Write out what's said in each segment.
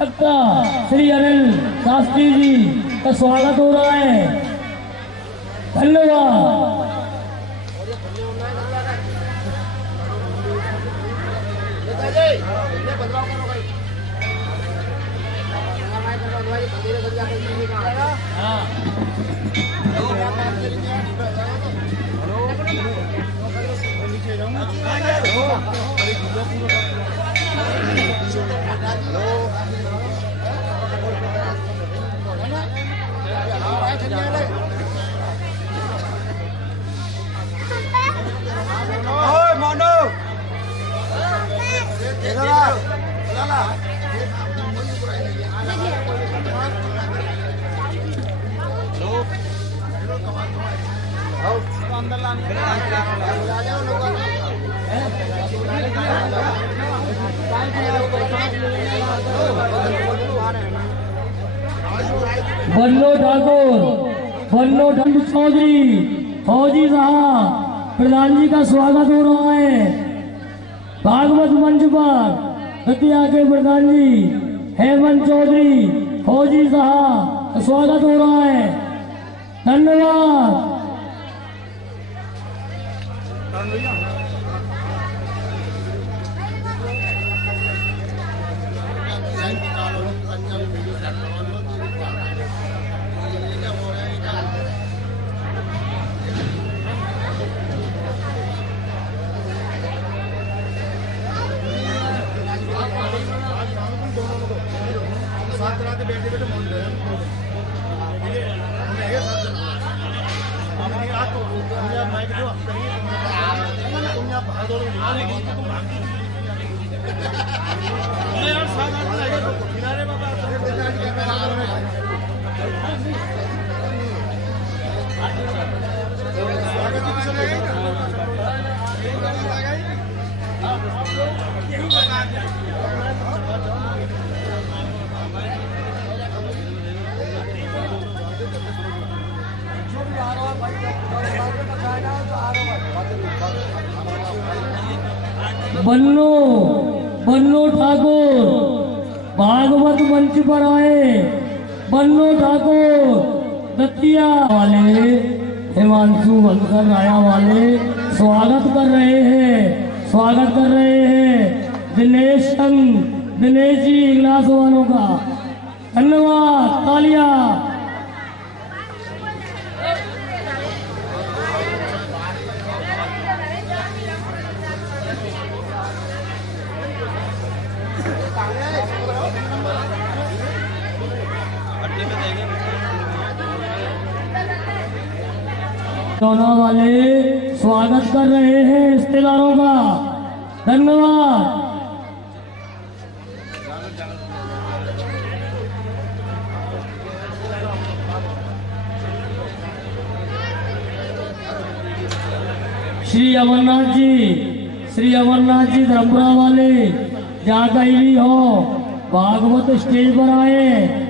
लगता श्री अनिल शास्त्री जी का स्वागत हो रहा है। धन्यवाद। बन्नो ठाकुर, बन्नो ठाकुर चौधरी, फौजी साहब प्रधान जी का स्वागत हो रहा है। भागवत मंच पर दतिया के प्रधान जी हेमंत चौधरी फौजी साहब का स्वागत हो रहा है। धन्यवाद। बन्नो बन्नो ठाकुर भागवत मंच पर आए। बन्नो ठाकुर दतिया वाले हिमांशु बनकर राया वाले स्वागत कर रहे हैं, स्वागत कर रहे हैं दिनेश जी इगलास वालों का। धन्यवाद। तालियां। दोनों वाले स्वागत कर रहे हैं रिश्तेदारों का। धन्यवाद। श्री अमरनाथ जी धर्मपुरा वाले जहाँ कहीं भी हो भागवत स्टेज पर आए।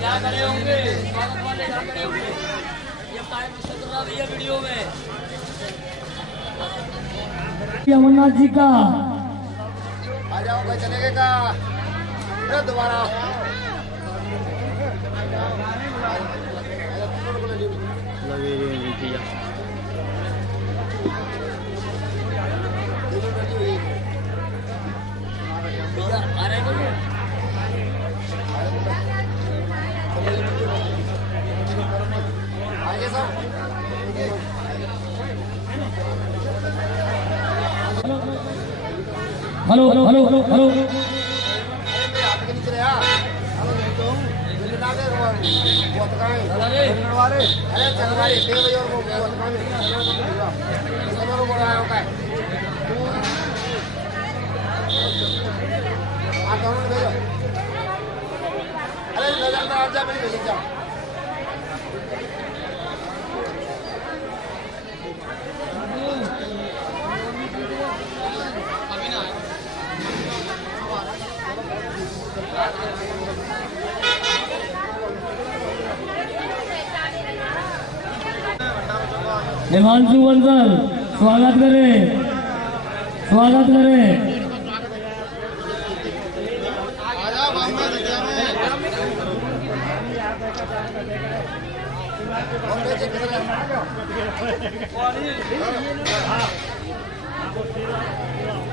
क्या करे होंगे स्वागत वाले, क्या करे होंगे ये टाइम चल रहा है वीडियो में। अमरनाथ जी का आ जाओ भाई, चलेगा का दोबारा hello hello hello hello hello Himanshu Bansal स्वागत करें, स्वागत करें।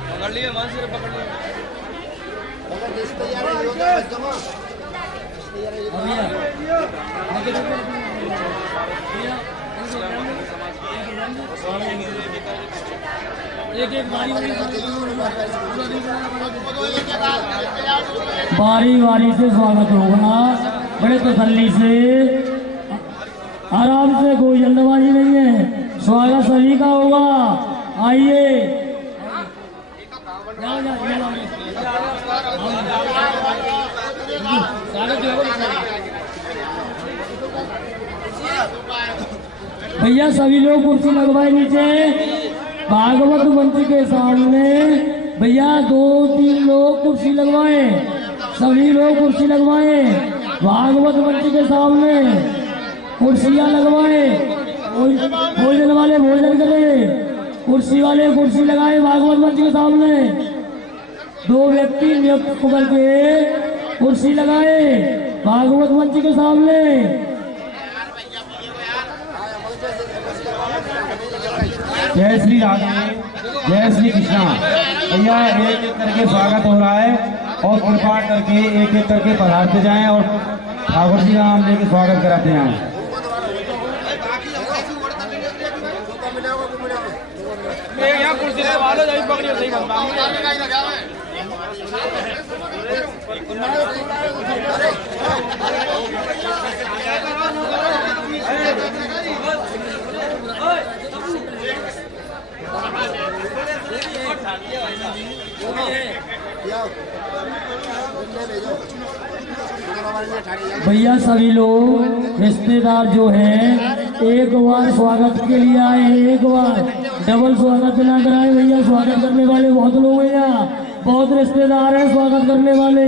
पकड़ लिए मान सिर्फ पकड़ लिए बारी बारी से स्वागत होगा, बड़े तसल्ली से, आराम से, कोई जल्दबाजी नहीं है। स्वागत सभी का होगा। आइए भैया, सभी लोग कुर्सी लगवाए नीचे भागवत मंच के सामने। भैया 2-3 लोग कुर्सी लगवाए, सभी लोग कुर्सी लगवाए भागवत मंच के सामने, कुर्सियां लगवाए। भोजन वाले भोजन करें, कुर्सी वाले कुर्सी लगाए भागवत मंच के सामने। 2 व्यक्ति नियुक्त करके कुर्सी लगाए भागवत मंच के सामने। जय श्री राधे, जय श्री कृष्णा। भैया एक एक करके स्वागत हो रहा है और कृपा करके एक एक करके पधारते जाएं और ठाकुर जी का नाम लेके स्वागत कराते जाएं। यहाँ कुर्सी लगा लो, जब पकड़ियो सही भैया सभी लोग रिश्तेदार जो हैं एक बार स्वागत के लिए आए, एक बार डबल स्वागत ना कराए। भैया स्वागत करने वाले बहुत लोग हैं यहाँ, बहुत रिश्तेदार हैं स्वागत करने वाले,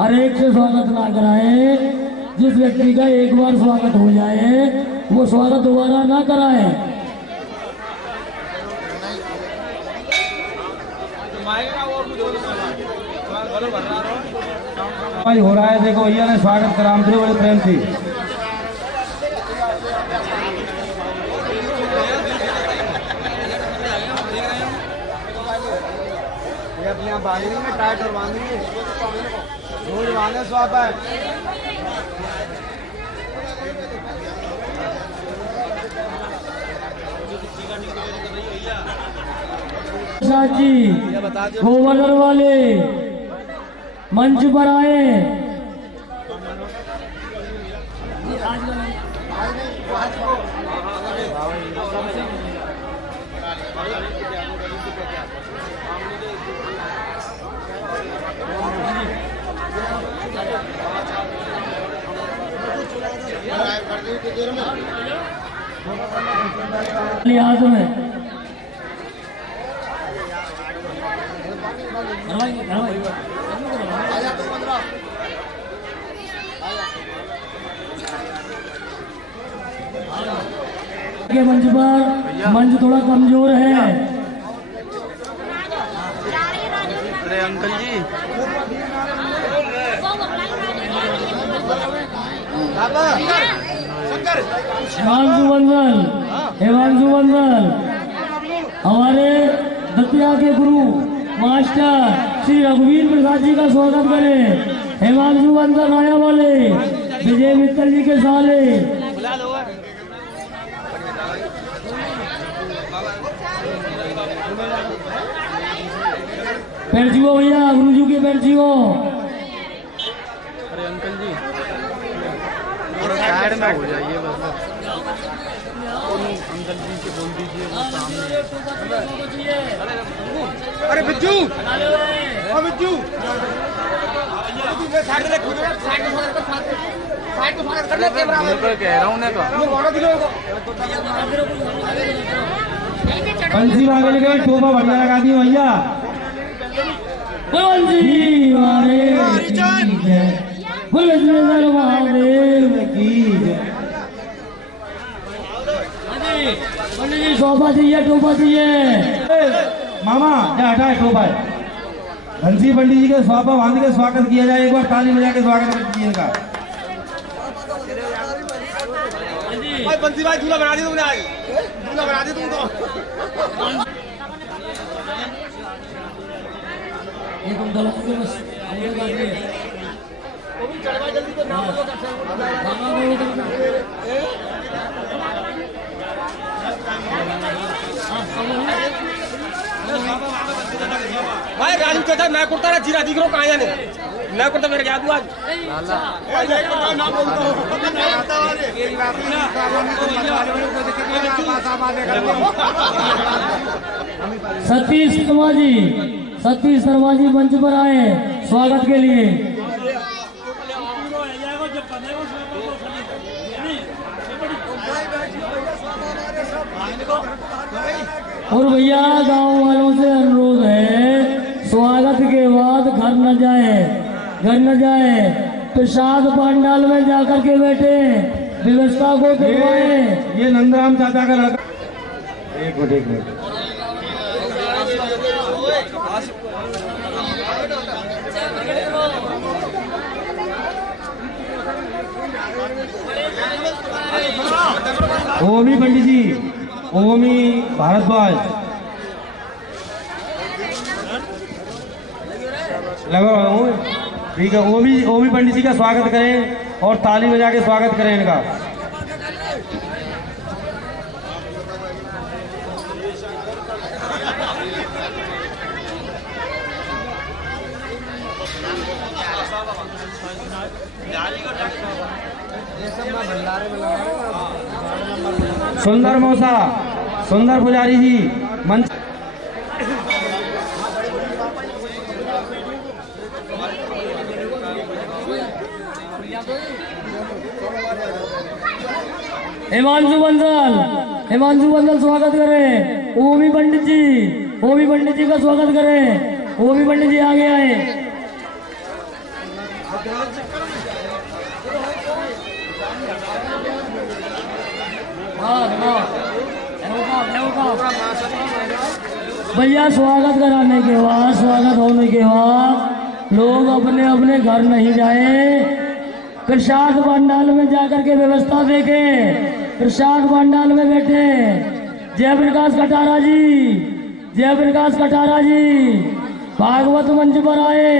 हर एक से स्वागत ना कराए। जिस व्यक्ति का एक बार स्वागत हो जाए वो स्वागत दोबारा ना कराए। हो रहा है, देखो भैया ने स्वागत कराम थे बड़े प्रेम से। यहाँ बांधेंगे में टाइट और बांधेंगे, रोज बांधे स्वाप है। जी गोवर्धन वाले मंच पर आए। लिहाज में के मंच पर मंच थोड़ा कमजोर है। अरे अंकल जी, हिमांशु बंसल, हिमांशु बंसल हमारे दतिया के गुरु मास्टर श्री रघुवीर प्रसाद जी का स्वागत करें। हिमांशु बंसल आया वाले विजय मित्तल जी के साले। पैरजीओ भैया, गुरु जी के पैरजीओ। अरे अंकल जी साइड में हो जाइए बस। अंकल जी से बोल दीजिए वो सामने। अरे बिज्जू, बिज्जू कह रहा हूँ बंसी बागल गई, टोपा बढ़िया लगा दी भैया। पंडित टोपा चाहिए, टोपा चाहिए। मामा जा हटाए टोपा है। धनसी पंडित जी के स्वापा बांध के स्वागत किया जाए, एक बार ताली बजा के स्वागत कर दीजिए इनका। बंसी भाई दूल्हा बना दी तुमने, आज दूल्हा बना दी तुम तो। ये तुम दला के बस आगे बात है। वो भी चढ़वा जल्दी तो नाम लो कर भाई राजू चाचा मैं कुर्ता ना जीरा दिख रहा कहाँ जाने मैं कुर्ता मेरे याद आज नाम बोलता हूँ सतीश शर्मा जी मंच पर आए स्वागत के लिए। और भैया गांव वालों से अनुरोध है, स्वागत के बाद घर न जाए, प्रसाद पंडाल में जाकर के बैठे, व्यवस्था को करवाए। ये नंदराम चाचा का लड़का। एक मिनट ओमी पंडित जी, ओमी भारद्वाज लगा हूँ, ठीक है। ओमी पंडित जी का स्वागत करें और ताली बजा के स्वागत करें इनका। सुंदर मौसा, सुंदर पुजारी जी मंच। हिमांशु बंसल स्वागत करें। ओमी पंडित जी का स्वागत करें। ओमी पंडित जी आगे आए। भैया स्वागत कराने के बाद, स्वागत होने के बाद लोग अपने अपने घर नहीं जाए, प्रसाद पंडाल में जाकर के व्यवस्था देखें। प्रसाद पंडाल में बैठे जयप्रकाश कटारा जी भागवत मंच पर आए।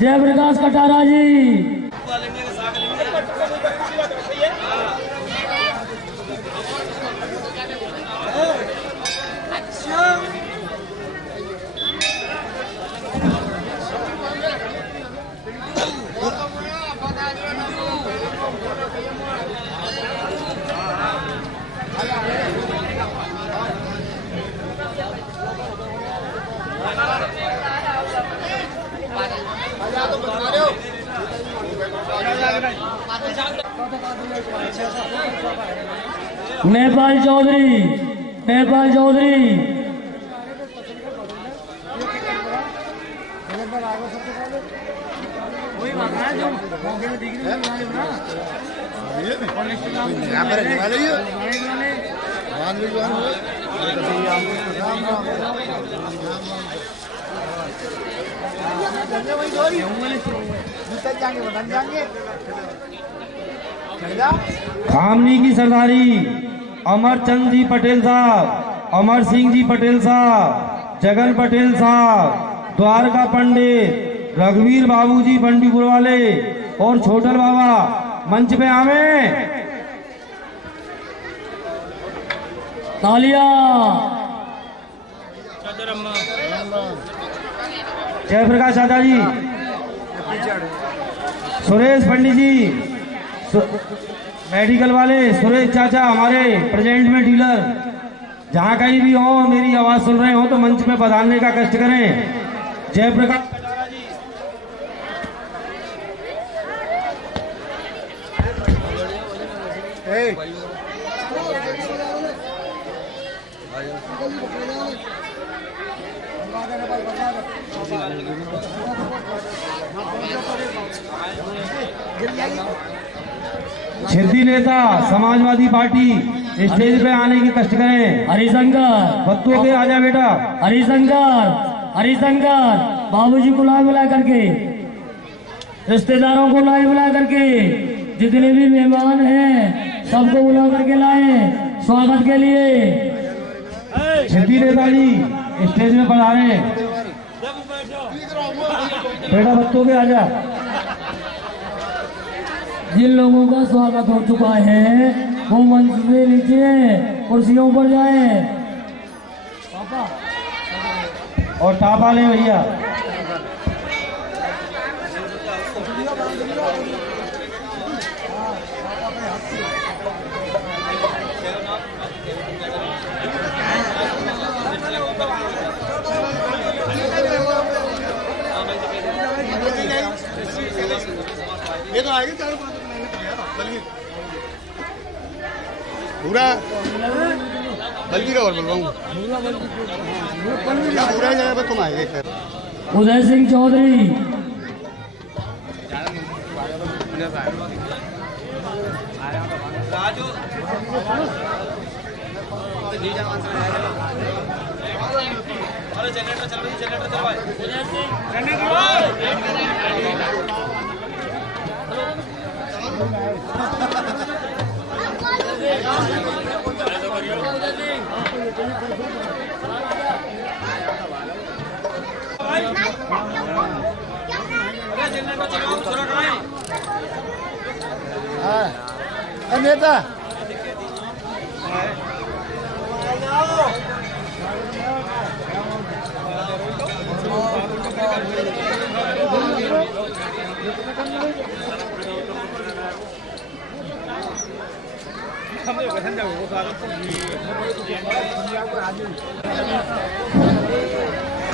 जयप्रकाश कटारा जी नेपाल चौधरी खामनी की सरदारी अमरचंद जी पटेल साहब, अमर सिंह जी पटेल साहब, जगन पटेल साहब, द्वारका पंडित, रघुवीर बाबू जी बंडीपुर वाले और छोटल बाबा मंच पे आवे। तालियां। जयप्रकाश चाचा जी, सुरेश पंडित जी, मेडिकल वाले सुरेश चाचा हमारे प्रेजेंट में डीलर, जहां कहीं भी हो मेरी आवाज सुन रहे हो तो मंच में पधारने का कष्ट करें। जयप्रकाश क्षेत्रीय नेता समाजवादी पार्टी स्टेज पे आने की कष्ट करें। हरिशंकर बत्तू के आजा बेटा। हरिशंकर बाबूजी को लाए बुला करके, रिश्तेदारों को लाए बुला करके, जितने भी मेहमान हैं सबको बुला करके लाए स्वागत के लिए। सिद्धि नेताजी स्टेज में पधारे। बेटा बत्तू के आजा। जिन लोगों का स्वागत हो चुका है वो मंच से नीचे कुर्सियों पर जाए। और टापा ले भैया। ये तो आएगी चारों पांच बल्कि पूरा बल्कि का और बोलवाऊँ पूरा जगह पर तुम आएंगे। उदय सिंह चौधरी, नेता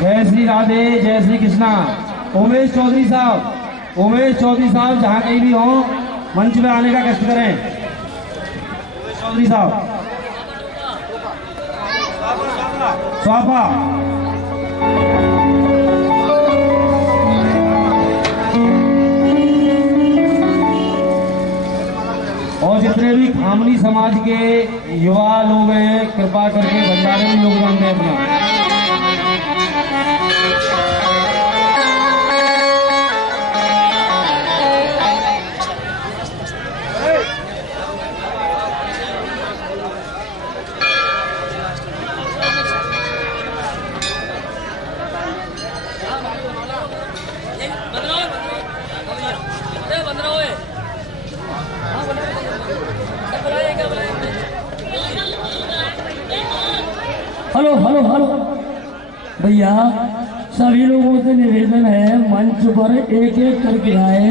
जय श्री राधे, जय श्री कृष्णा। उमेश चौधरी साहब जहाँ कहीं भी हो मंच में आने का कष्ट करें। उमेश चौधरी साहब स्वापा। और जितने भी खामनी समाज के युवा लोग हैं कृपा करके भंडारे में योगदान दें अपना। हेलो हेलो हेलो भैया, सभी लोगों से निवेदन है मंच पर एक एक करके आए,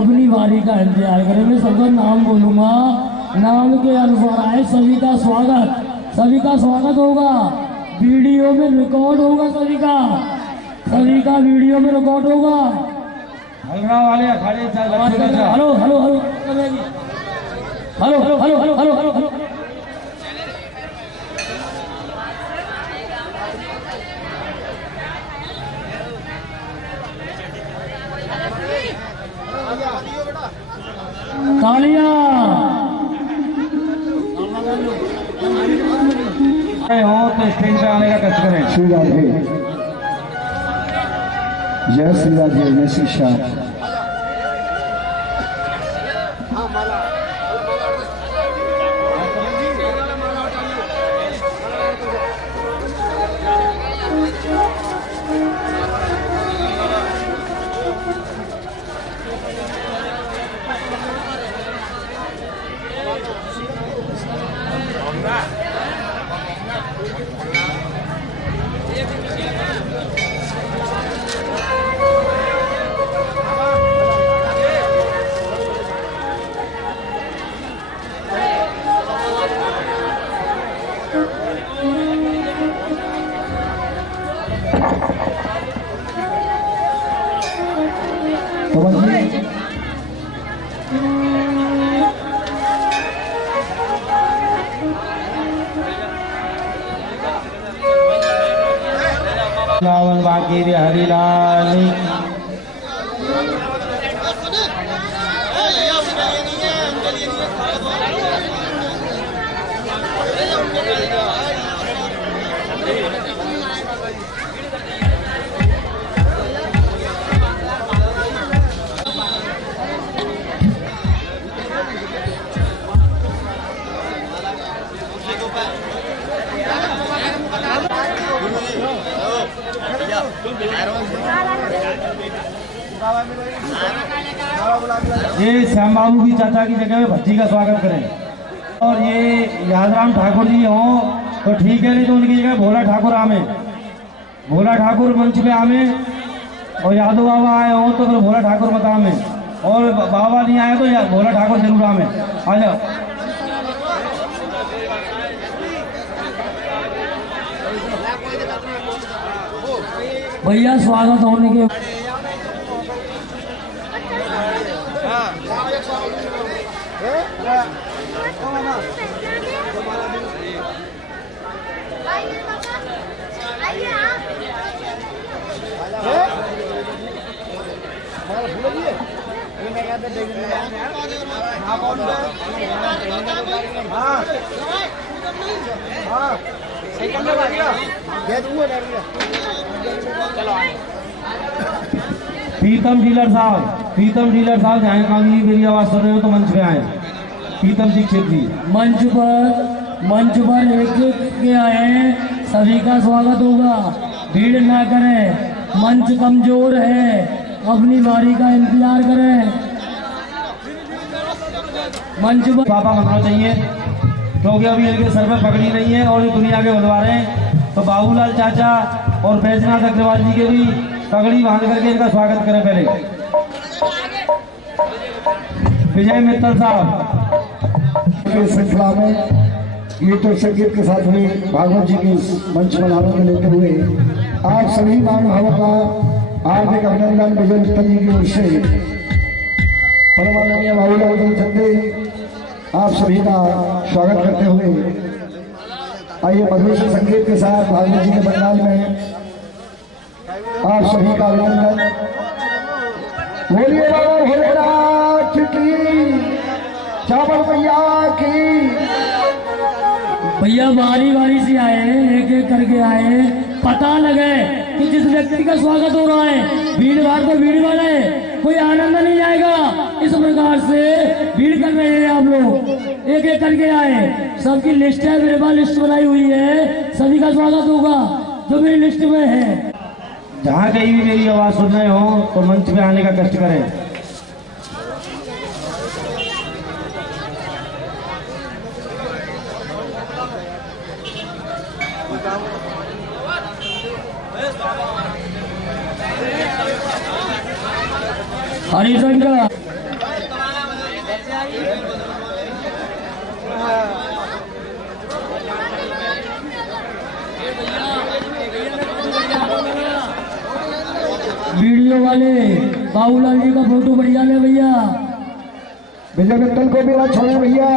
अपनी बारी का इंतजार करें। मैं सबका नाम बोलूंगा, नाम के अनुसार आए। सभी का स्वागत होगा। वीडियो में रिकॉर्ड होगा, सभी का वीडियो में रिकॉर्ड होगा। हलरा वाले अखाड़े hello hello hello hello hello hello hello hello hello hello. तालियां हो तो स्टेज पे आने का कष्ट करें। श्री राधे, जय श्री राधे, जय श्री श्याम। रावण बाकी हरिलाल ये श्याम बाबू की चाचा की जगह में भज्जी का स्वागत करें। और ये यादराम ठाकुर जी हों तो ठीक है, नहीं तो उनकी जगह भोला ठाकुर आमे, भोला ठाकुर मंच पे आमे। और यादव बाबा आए हो तो फिर भोला ठाकुर मत आमे, और बाबा नहीं आए तो भोला ठाकुर जरूर आमे। आ जाओ। भैया स्वागत होने के प्रीतम डीलर साहब जाए कांगी मेरी आवाज सुन रहे हो तो मंच पे आए। प्रीतम जी क्षेत्री मंच पर एक एक के आए हैं, सभी का स्वागत होगा। भीड़ ना करें, मंच कमजोर है, अपनी बारी का इंतजार करें। मंच पर पापा बनना चाहिए क्योंकि अभी इनके सर पे पगड़ी नहीं है और ये दुनिया के बुलवारे हैं। तो बाबूलाल चाचा और बैजनाथ अग्रवाल जी के भी पगड़ी बांध करके इनका स्वागत करें। पहले विजय मित्तल साहब की श्रृंखला में ये तो संगीत के साथ हुई भागवत जी की मंच बनाने में लेते हुए आप सभी महानुभावों का हार्दिक अभिनंदन विजय मित्तल जी की ओर से। परमाननीय बाबूलाल जी चंदे आप सभी का स्वागत करते हुए आइए मधुर से संगीत के साथ भागवत जी के पंडाल में आप सभी का अभिनंदन। बोलिए बाबा भोलेनाथ की, चावल भैया की। भैया बारी से आए हैं, एक एक करके आए हैं। पता लगे कि जिस व्यक्ति का स्वागत हो रहा है भीड़ भाड़ तो भीड़ वाला है, कोई आनंद नहीं आएगा। इस प्रकार से भीड़ कर रहे हैं आप लोग, एक एक करके आए। सबकी लिस्ट है, मेरे पास लिस्ट बनाई हुई है, सभी का स्वागत होगा जो मेरी लिस्ट में है। जहाँ कहीं भी मेरी आवाज सुन रहे हो तो मंच पे आने का कष्ट करें। हरिशंकर वीडियो वाले बाबूलाल जी का फोटो बढ़िया ले भैया। विजय मित्तल को भी ना छोड़े भैया।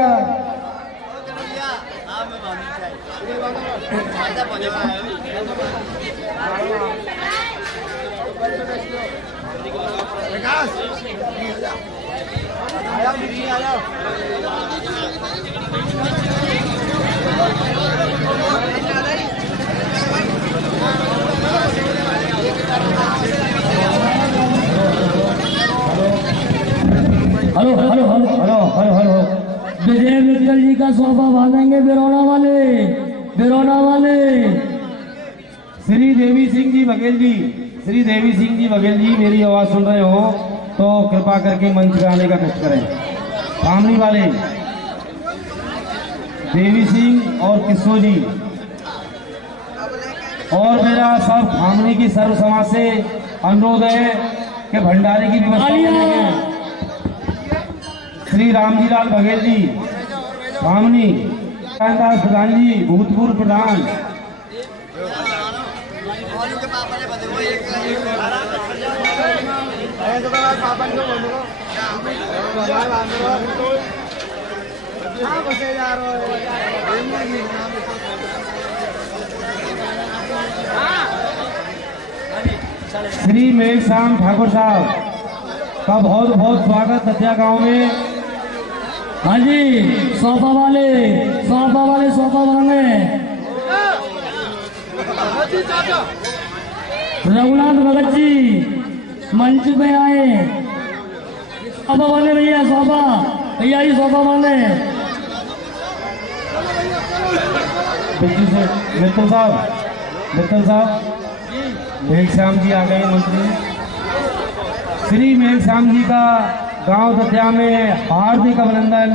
Hello hello hello hello hello hello. Vijay Mittal ji का सोफा बांधेंगे बिरौना वाले। श्री देवी सिंह जी बघेल जी मेरी आवाज सुन रहे हो तो कृपा करके मंच पे आने का कष्ट करें। फामनी वाले देवी सिंह और किशोर जी और मेरा सब फामनी की सर्व समाज से अनुरोध है कि भंडारे की व्यवस्था करेंगे। श्री रामजी लाल बघेल जी फामनी, दास प्रधान जी भूतपूर्व प्रधान, श्री मेघश्याम ठाकुर साहब का बहुत बहुत स्वागत दतिया गांव में। हाँ जी, सोफा वाले सोफा वाले रघुनाथ भगत जी मंच पे आए। सोफा वाले भैया, सोफा भैया ही सोफा वाले। मित्तल साहब मेघश्याम जी आ गए मंत्री। श्री मेघश्याम जी का गांव दतिया में हार्दिक अभिनंदन,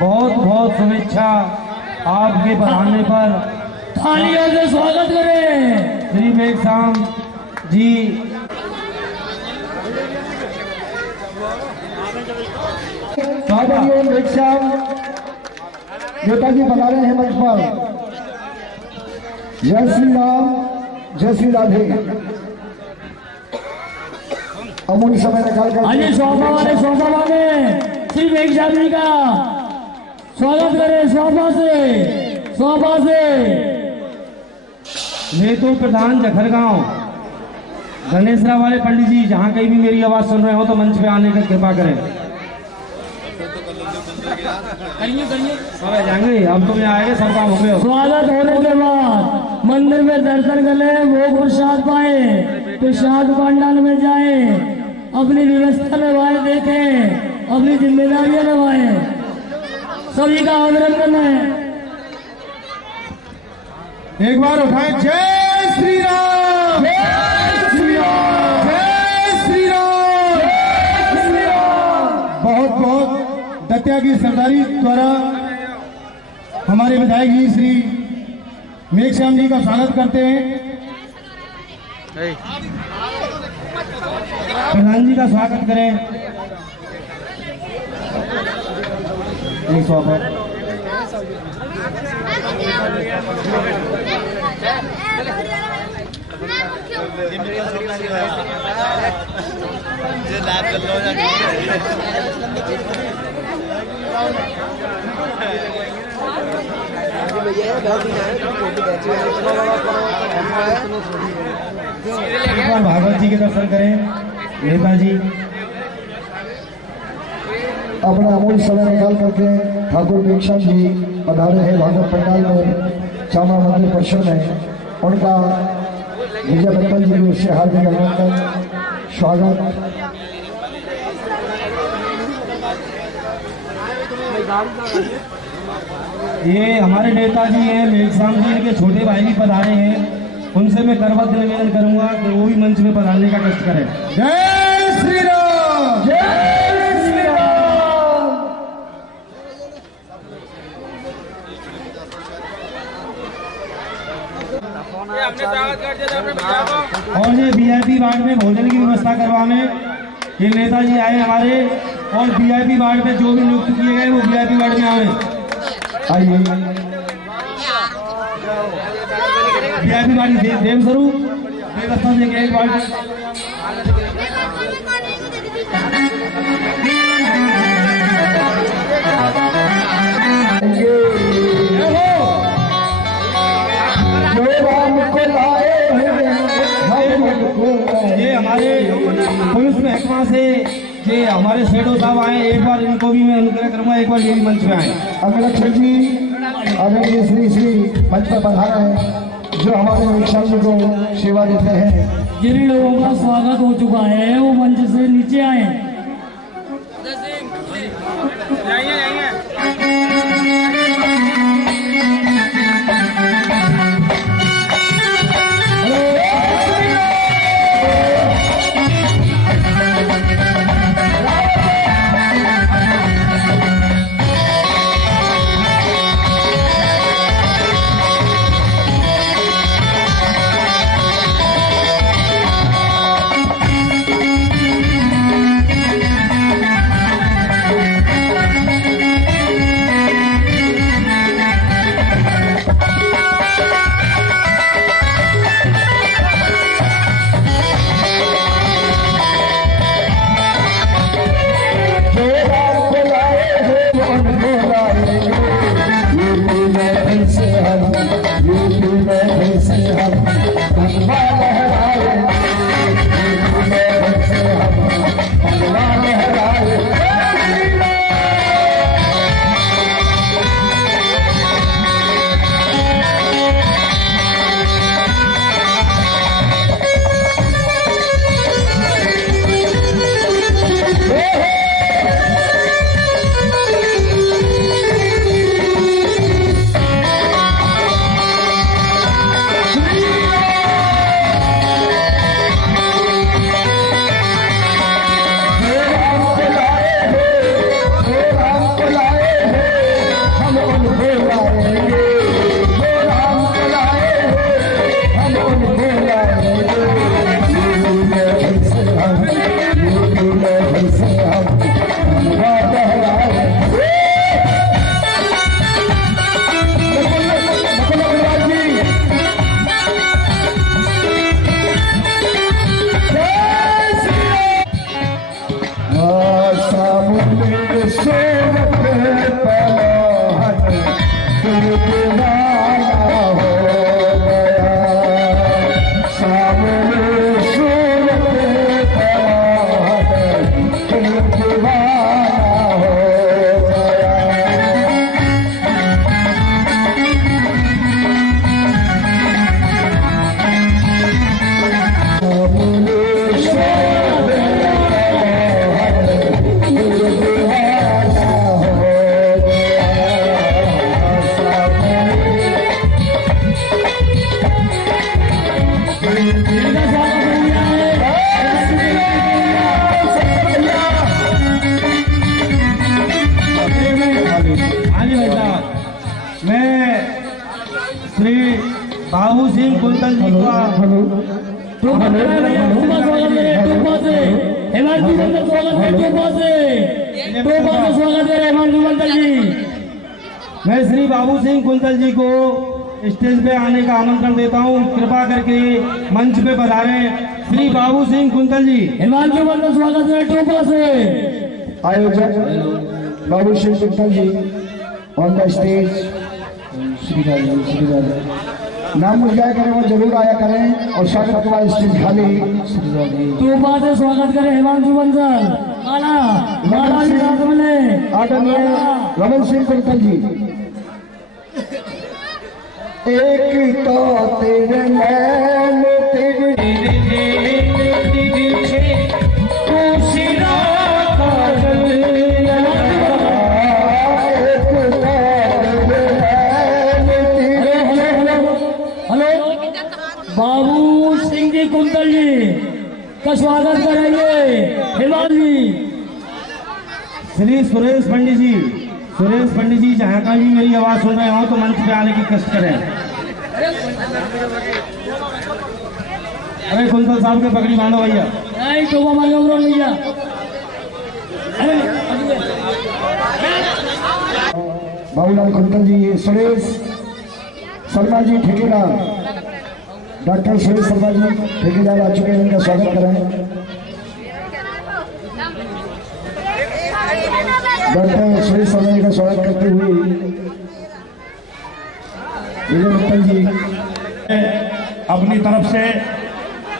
बहुत बहुत शुभेच्छा आपके बढ़ाने पर। तालियों से स्वागत करें श्री मेघश्याम जी। आदरणीय मेघश्याम नेताजी बना रहे हैं मंच पर। जय श्री राम, जय श्री राधे। अमूल्य समय निकाल कर आइए शोभा वाले श्री मेघश्याम जी का स्वागत करें शोभा से। मैं तो प्रधान जखरगांव गणेशरा वाले पंडित जी, जहाँ कहीं भी मेरी आवाज सुन रहे हो तो मंच पे आने का कृपा करें। सब आ जाएंगे, अब तो मैं आएंगे, सब काम हो गए। स्वागत होने के बाद मंदिर में दर्शन कर ले, भोग प्रसाद पाए, प्रसाद पंडाल में जाए, अपनी व्यवस्था निभाए, देखे अपनी जिम्मेदारियां निभाए। सभी का आदरण करना है। एक बार उठाए, जय श्री राम, जय श्री राम, जय श्री राम, जय श्री राम। बहुत बहुत दतिया की सरदारी द्वारा हमारे विधायक जी श्री मेघश्याम जी का स्वागत करते हैं। प्रधान जी का स्वागत करें। एक स्वागत। एक बार भागवत जी के दर्शन करें। नेताजी अपना अमूल्य समय निकाल करके ठाकुर मेघश्याम जी पधारे हैं भागवत पंडाल में, श्यामा मंदिर परिसर में। उनका विजय बत्तल जी की उससे हार्दिक अभिनंदन, स्वागत। ये हमारे नेताजी हैं, मेघश्याम जी के छोटे भाई भी पधारे हैं, उनसे मैं करबद्ध निवेदन करूंगा कि वो भी मंच में पधारने का कष्ट करें। जय श्री राम, जय श्री राम। और ये वीआईपी वार्ड में भोजन की व्यवस्था करवाने ये नेताजी आए हमारे, और वीआईपी वार्ड में जो भी नियुक्त किए गए वो वीआईपी वार्ड में आए। आइए वीआईपी वार्ड देव स्वरूप व्यवस्था देंगे एक वार्ड। ये हमारे पुलिस महकमा से ये हमारे शेडो साहब आए, एक बार इनको भी मैं अनुग्रह करूंगा, एक बार ये भी मंच पे आए। अग्रक्षक जी आदरणीय श्री मंच पर पधारा है, जो हमारे मेघश्याम जी को सेवा देते हैं। जिन लोगों का स्वागत हो चुका है वो मंच से नीचे आए। मैं श्री बाबू सिंह कुंतल जी का टोपा स्वागत करें, टोपा से हिमांशु मंडल स्वागत है, टोपा से स्वागत करें हिमांशु मंडल जी। मैं श्री बाबू सिंह कुंतल जी को स्टेज पे आने का आमंत्रण देता हूँ। कृपा करके मंच पे पधारे श्री बाबू सिंह कुंतल जी। हिमांशु मंडल स्वागत करें, टोपा से। आयोजक Babu Singh Kuntal ji on the stage. नाम मुझ जाया करें वो जरूर आया करें और स्वागत के बाद स्टेज खाली। टोपा से स्वागत करें हिमांशु मंडल। माला भी साथ मिले। आदरणीय रमन सिंह कुंतल जी। एक तो तेरे नैन तेरे बाबू सिंह जी कुंतल जी का स्वागत करेंगे हिमांशु जी। श्री सुरेश पंडित जी जहाँ का भी मेरी आवाज सुन रहे हो तो मंच पे आने की कष्ट करें। अरे कुंतल साहब के पगड़ी बांधो भैया। नहीं टोपा मारो भैया। बाबूलाल कुंतल जी, सुरेश शर्मा जी ठेकेदार, डॉक्टर सुरेश शर्मा जी ठेकेदार आ चुके हैं, इनका स्वागत करें। डॉक्टर सुरेश शर्मा जी का स्वागत करते हुए विजय मित्तल जी अपनी तरफ से,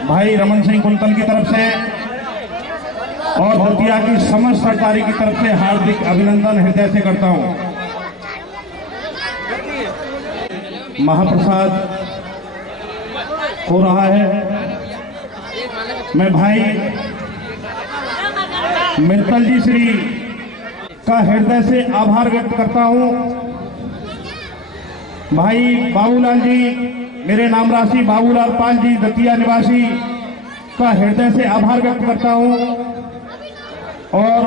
भाई रमन सिंह कुंतल की तरफ से और दतिया की समस्त सरकारी की तरफ से हार्दिक अभिनंदन हृदय से करता हूं। महाप्रसाद हो रहा है। मैं भाई मित्तल जी श्री का हृदय से आभार व्यक्त करता हूं। भाई बाबूलाल जी, मेरे नाम राशि बाबूलाल पाल जी दतिया निवासी का हृदय से आभार व्यक्त करता हूं और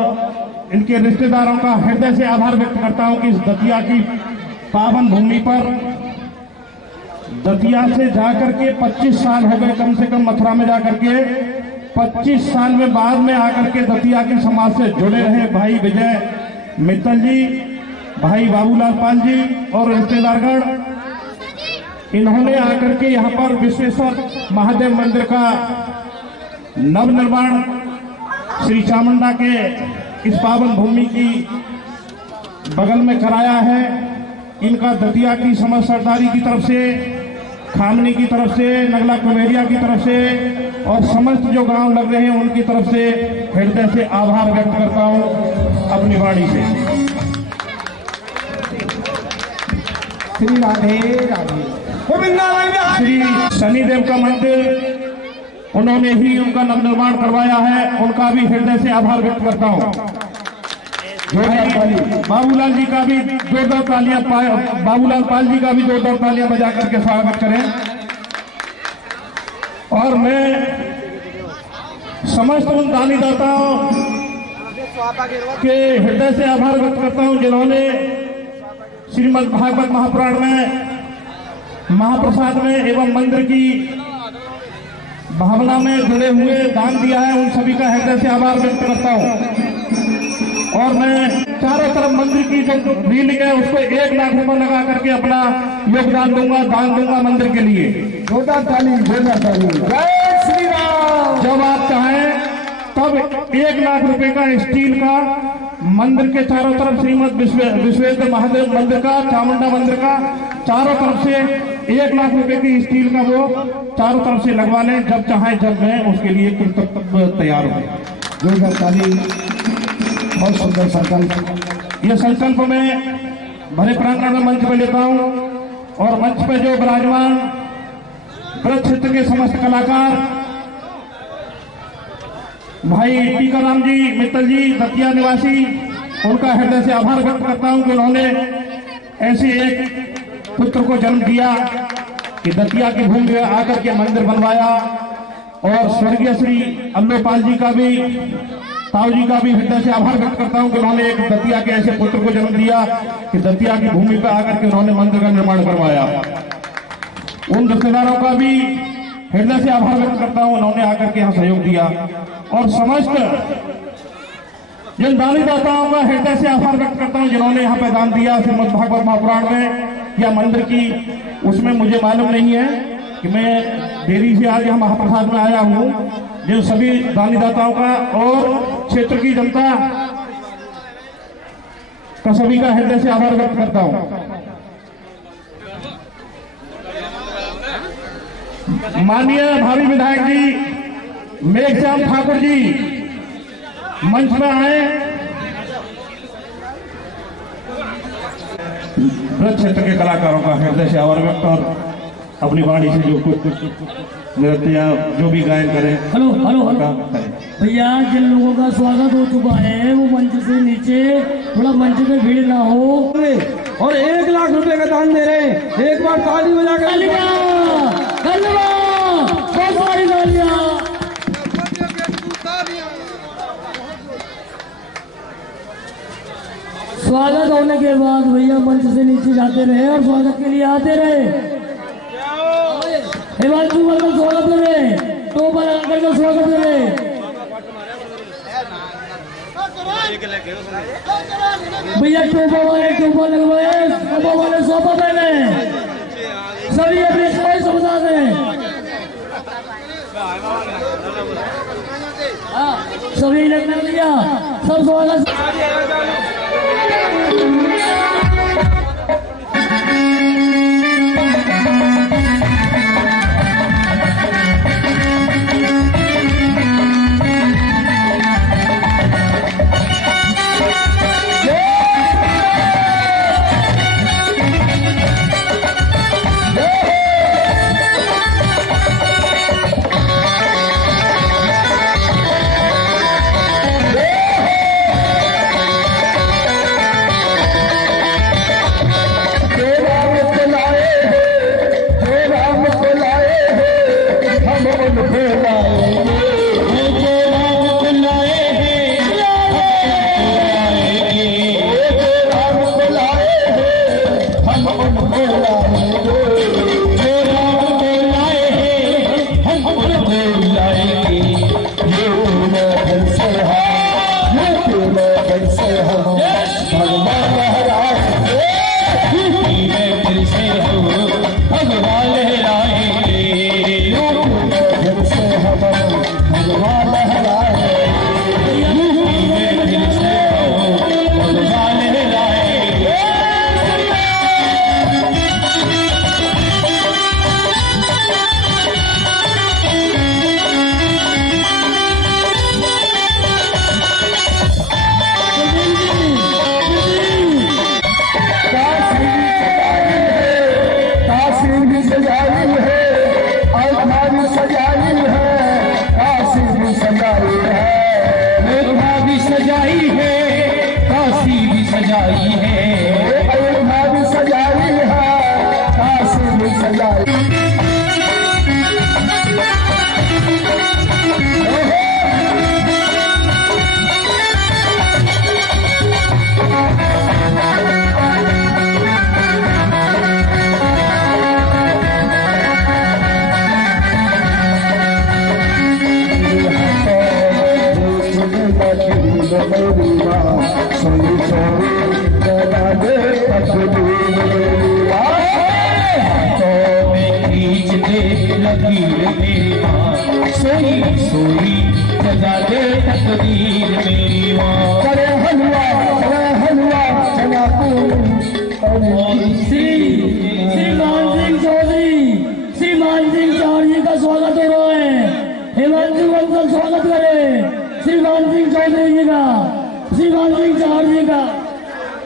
इनके रिश्तेदारों का हृदय से आभार व्यक्त करता हूं कि इस दतिया की पावन भूमि पर दतिया से जाकर के 25 साल हो गए कम से कम, मथुरा में जाकर के 25 साल में बाद में आकर के दतिया के समाज से जुड़े रहे भाई विजय मित्तल जी, भाई बाबूलाल पाल जी और रिश्तेदारगण, इन्होंने आकर के यहाँ पर विश्वेश्वर महादेव मंदिर का नवनिर्माण श्री चामुंडा के इस पावन भूमि की बगल में कराया है। इनका दतिया की समस्त सरदारी की तरफ से, खामनी की तरफ से, नगला कुमेरिया की तरफ से और समस्त जो गांव लग रहे हैं उनकी तरफ से हृदय से आभार व्यक्त करता हूं अपनी वाणी से। श्री राधे राधे। श्री शनिदेव का मंदिर उन्होंने ही उनका नवनिर्माण करवाया है, उनका भी हृदय से आभार व्यक्त करता हूं। बाबूलाल जी का भी जोरदार तालियां, बाबूलाल पाल जी का भी जोरदार तालियां बजा करके स्वागत करें। और मैं समस्त उन दानीदाताओं के हृदय से आभार व्यक्त करता हूं जिन्होंने श्रीमद् भागवत महापुराण में, महाप्रसाद में एवं मंदिर की भावना में जुड़े हुए दान दिया है। उन सभी का हृदय से आभार व्यक्त करता हूं। और मैं चारों तरफ मंदिर की जो बिल्डिंग है उसको 1 लाख रुपए लगा करके अपना योगदान दूंगा, दान दूंगा मंदिर के लिए। जोरदार ताली, जोरदार ताली। जय श्री राम। जब आप चाहें तब 1 लाख रुपए का स्टील का मंदिर के चारों तरफ श्रीमद विश्वेश्वर महादेव मंदिर का, चामुंडा मंदिर का चारों तरफ से 1 लाख रुपए की स्टील का वो चारों तरफ से लगवा लें। जब चाहे जब मैं उसके लिए तैयार हूँ। जोरदार ताली। बहुत सुंदर संकल्प। यह संकल्प मैं भरे प्रांगण में मंच पर लेता हूं और मंच पर जो विराजमान ब्रज क्षेत्र के समस्त कलाकार भाई टीकाराम जी मित्तल जी दतिया निवासी, उनका हृदय से आभार व्यक्त करता हूं कि उन्होंने ऐसे एक पुत्र को जन्म दिया कि दतिया की भूमि में आकर के मंदिर बनवाया। और स्वर्गीय श्री अम्बेपाल जी का भी ताऊ जी का भी हृदय से आभार व्यक्त करता हूं कि उन्होंने एक दतिया के ऐसे पुत्र को जन्म दिया कि दतिया की भूमि पर आकर के उन्होंने मंदिर का निर्माण करवाया। उन रिश्तेदारों का भी हृदय से आभार व्यक्त करता हूं, उन्होंने आकर के यहाँ सहयोग दिया। और समस्त जिन दानी दाताओं का हृदय से आभार व्यक्त करता हूं जिन्होंने यहाँ पे दान दिया। श्रीमद् भागवत महापुराण में या मंदिर की उसमें मुझे मालूम नहीं है कि मैं देरी से आज यहाँ महाप्रसाद में आया हूँ। जिन सभी दानी दाताओं का और क्षेत्र की जनता का सभी का हृदय से आभार व्यक्त करता हूँ। माननीय भावी विधायक जी मेघश्याम ठाकुर जी मंच पर आए। ब्रज क्षेत्र के कलाकारों का हृदय से आभार व्यक्त और अपनी वाणी से जो कुछ नृत्य जो भी गायन करें। हेलो हेलो हेलो भैया, जिन लोगों का स्वागत हो चुका है वो मंच से नीचे, थोड़ा मंच पे भीड़ ना हो। और 1 लाख रुपए का दान दे रहे हैं। एक बार ताली बजा कर धन्यवाद, बहुत सारी तालियां। स्वागत होने के बाद भैया मंच से नीचे जाते रहे और स्वागत के लिए आते रहे। हिमांशु वर्मा स्वागत करे, टोपा लगाकर स्वागत करे। भैया टोपा लगवाए, सोपा वाले सोपा पहने, सभी अपने कोई समझा दें। सभी लगने लिया, सब स्वागत।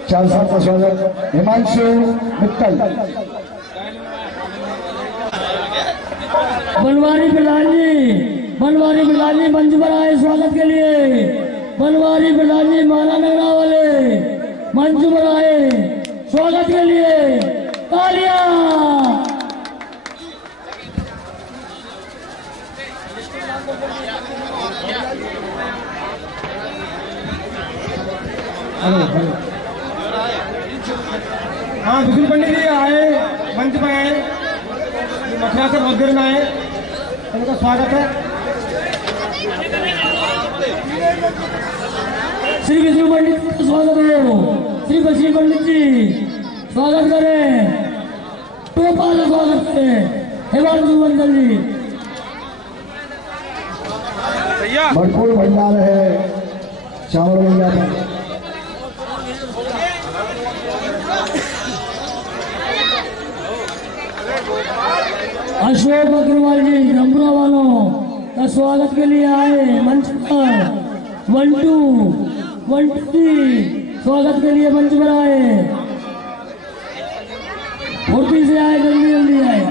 चार का स्वागत हिमांशु मित्तल। बनवारी प्रधान जी मंच पर आए स्वागत के लिए। बनवारी प्रधान जी माला नगरा वाले मंच पर आए स्वागत के लिए। तालियां। हाँ विष्णु पंडित जी आए, मंच पर आए, मथुरा से बहुत देर में आए, उनका स्वागत है। श्री विष्णु पंडित जी का स्वागत हो। श्री विष्णु पंडित जी स्वागत करें, टोपा का स्वागत करें। हिमांशु मंडल जी भरपूर भंडार है चावल भैया का। अशोक अग्रवाल जी रंबुरा वालों का स्वागत के लिए आए मंच पर। मंटू जी स्वागत के लिए मंच पर आए, फुर्ती से आए, जल्दी जल्दी आए।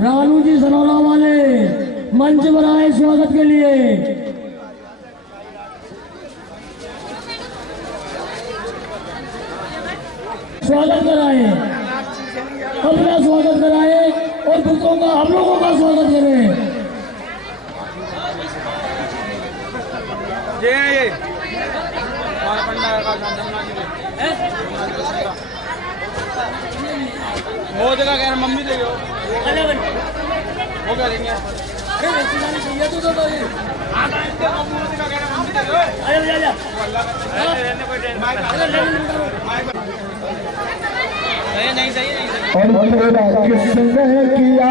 रानू जी सनौरा वाले मंच पर आए स्वागत के लिए। स्वागत कराए, अपना स्वागत कराए और दूसरों का, हम लोगों का स्वागत करें। वो जगह कह रहे मम्मी दे दो, वो क्या देंगे? अरे चाहिए तो दो ये। हाँ इनके मम्मी का कह रहे मम्मी दे दो। अरे जा नहीं सही और मेरा किसने किया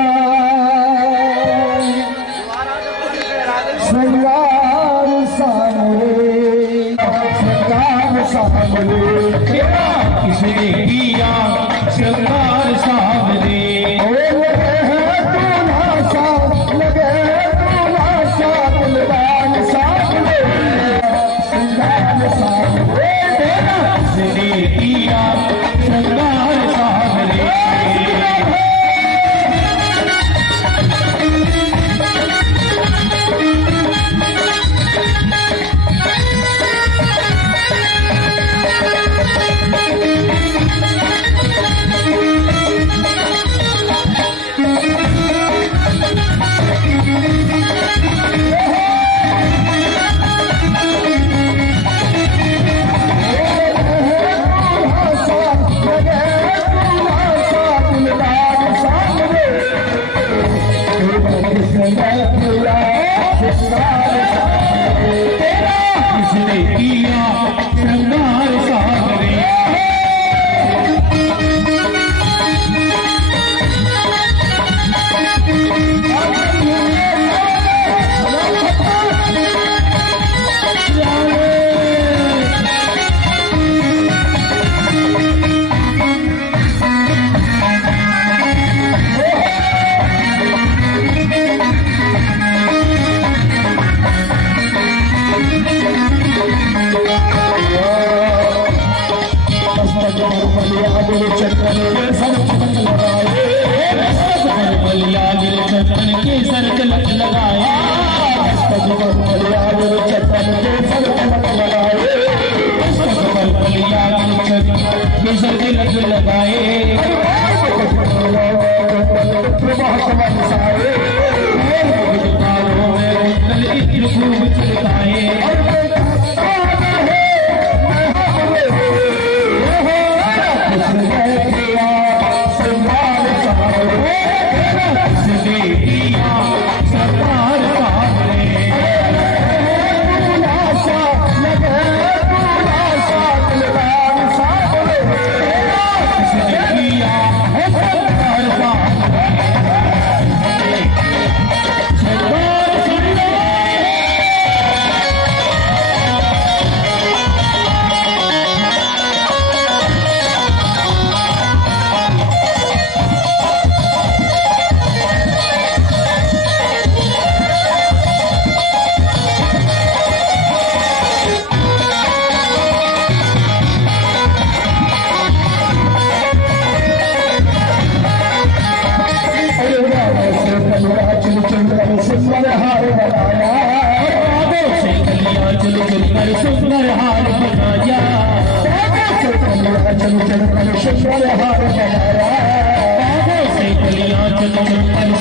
श्रृंगार सामने किसने किया श्रृंगार सामने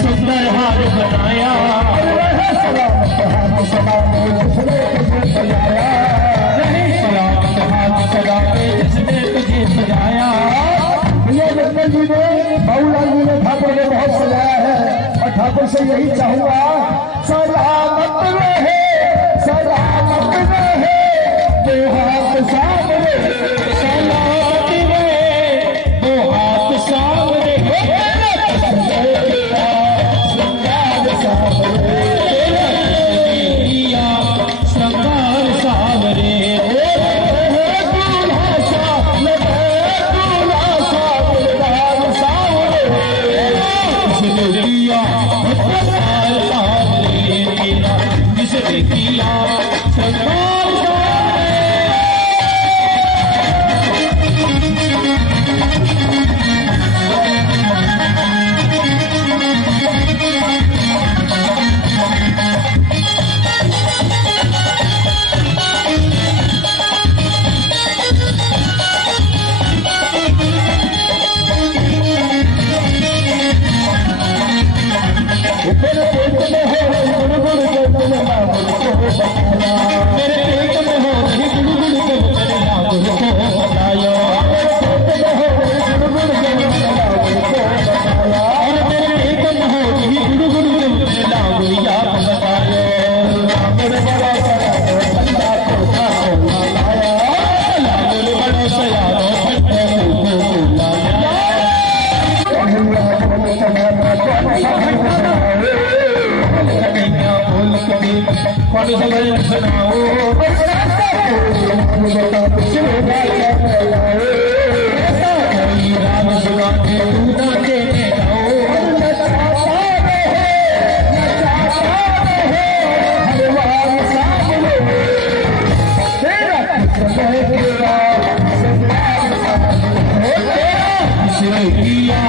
सुंदर हार बनाया सलाम जिसने तुझे सजाया, रहे सलामत हाथ सदा पे जिसने तुझे सजाया। भैया मित्तल जी ने बाबूलाल जी ने ठाकुर ने बहुत सजाया है और ठाकुर से यही चाहूंगा सलामत रहे दो हाथ सामने, सलामत रहे दो हाथ सामने, श्रृंगार सामने, दिया श्रृंगार सावरे, दूल्हा सामने, जिसने दिया श्रृंगार सावरे तेरा, जिसने दिया श्रृंगार सावरे। तेरे पेट में हो गुड़ के तुम नाम को बताया, मेरे पेट में हो रही गुड़गुड़ के तेरे नाम को बताया, गुड़ के नाम को बताया, और मेरे पेट में हो रही गुड़गुड़ के तेरे नाम याद बताया। मेरे बड़ा सारा बंदा को खाना लाया, लाल बड़ो सयारो फटे को बुलाया, कन्हैया बोल कभी कौन सगल सुनाओ, राम सुना के तू देने जाओ, जिसने दिया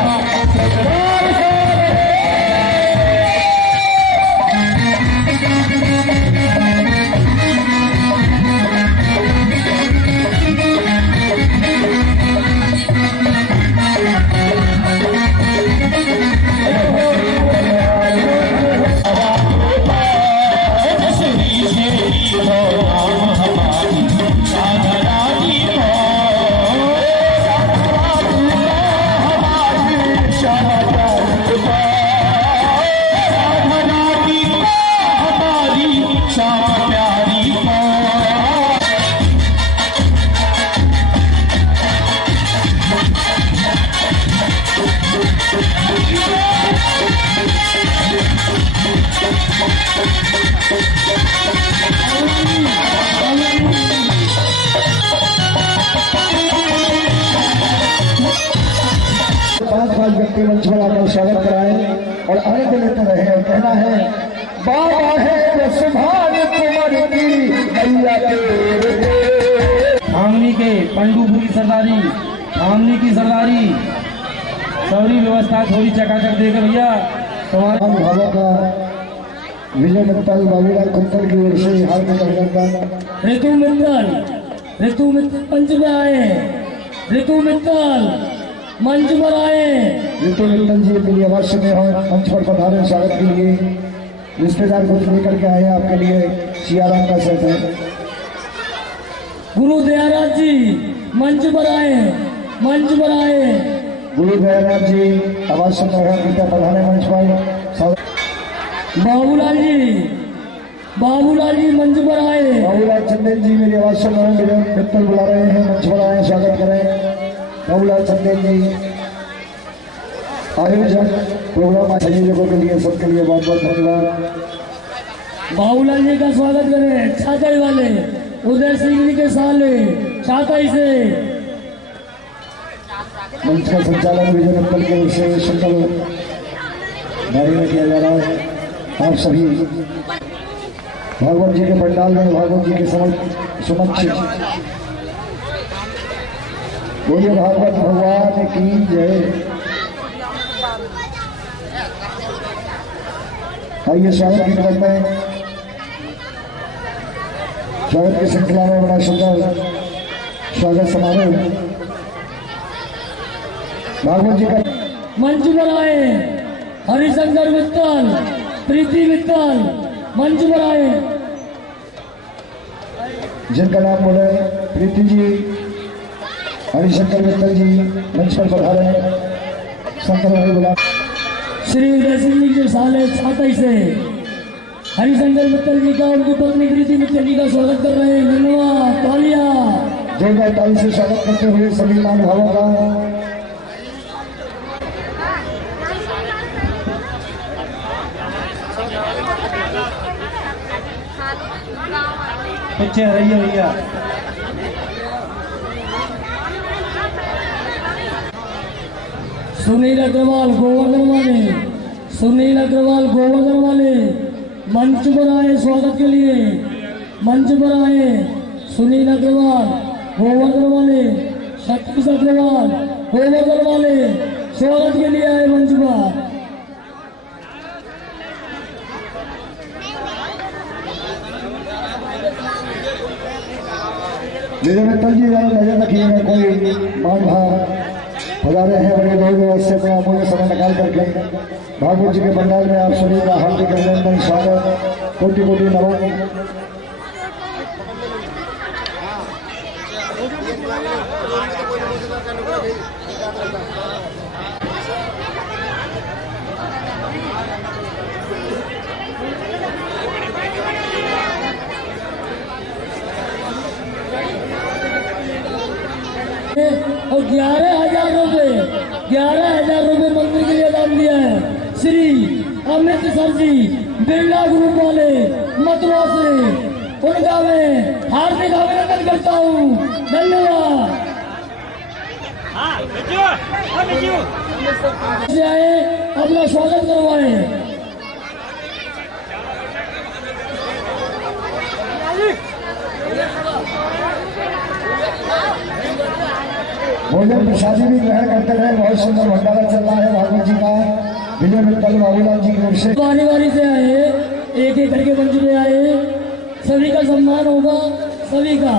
पांच व्यक्ति मंच पर आकर स्वागत कराएं और आनंद लेते रहे और कहना है बाबा है जो सुभान कुमार की मैया तेरे। आमनी के पंडुपुरी सरदारी, आमनी की सरदारी सौरी व्यवस्था थोड़ी चकाचक देकर भैया तुम्हारा भावों का विजय मित्तल बाबूलाल कुंतल की ओर से हार्दिक अभिनंदन। ऋतु मित्तल मंच में आए, ऋतु मित्तल मंच पर आए। ऋतु मित्तल जी के लिए अवश्य में हो मंच पर पधारे स्वागत के लिए। रिश्तेदार कुछ लेकर के आए आपके लिए सियाराम का सेट है। गुरु दयाराज जी मंच पर आए, मंच पर आए। गुरु दयाराज जी अवश्य में है कृपया पधारे मंच पर। बाबूलाल जी मंच पर आए। बाबूलाल चंदेल जी मेरी आवाज सुन रहे हैं, विजय मित्तल बुला रहे हैं मंच पर आए, स्वागत करें। बाबूलाल चंदेल जी आयोजक प्रोग्राम संयोजकों के लिए सबके लिए बहुत बहुत धन्यवाद। बाबूलाल जी का स्वागत करें। छाताई वाले उदय सिंह जी के साले छाताई से मंच का संचालन विजय मित्तल की ओर से शंकर भारी में किया जा रहा है। आप सभी भागवत जी के पंडाल में भागवत जी के समक्ष बोलिए भागवत भगवान की जय। आइए स्वागत की क्रम में स्वागत की श्रृंखला में बड़ा सुंदर स्वागत समारोह भागवत जी का मंच पर आए। हरिशंकर मित्तल, प्रीति मित्तल मंच पर आए। जिनका नाम बोले प्रीति जी, हरिशंकर मित्तल जी मंच पर पधारे हैं। शंकर भाई बुला श्री उदय सिंह जी के साले छातई से हरिशंकर मित्तल जी का उनकी पत्नी प्रीति मित्तल जी का स्वागत कर रहे हैं। धन्यवाद। तालियां। जोरदार ताली से स्वागत करते हुए सभी महानुभावों का। पीछे रहिए भैया। सुनील अग्रवाल गोवर्धन वाले, सुनील अग्रवाल गोवर्धन वाले मंच पर आए स्वागत के लिए। मंच पर आए सुनील अग्रवाल गोवर्धन वाले, सतीश अग्रवाल गोवर्धन वाले स्वागत के लिए आए मंच पर। विजय मित्तल जी नजर रखिएगा, कोई मान भाव पधारे हैं बड़े लोग से अपना अमूल्य समय निकाल करके भागवत जी के पंडाल में आप सभी का हार्दिक अभिनंदन, स्वागत, कोटि कोटि नमन। और 11,000 रुपए मंदिर के लिए दान दिया है श्री अमित सर जी बिरला ग्रुप वाले मथुरा से। उनका मैं हार्दिक अभिनंदन करता हूँ। धन्यवाद। आए अपना स्वागत करवाए। भोजन प्रसादी भी ग्रहण करते रहे। बहुत सुंदर भंडारा चल रहा है भागवत जी का। विजय मित्तल बाबूलाल जी की ओर से बारी बारी से आए, एक एक करके मंच पे आए। सभी का सम्मान होगा, सभी का।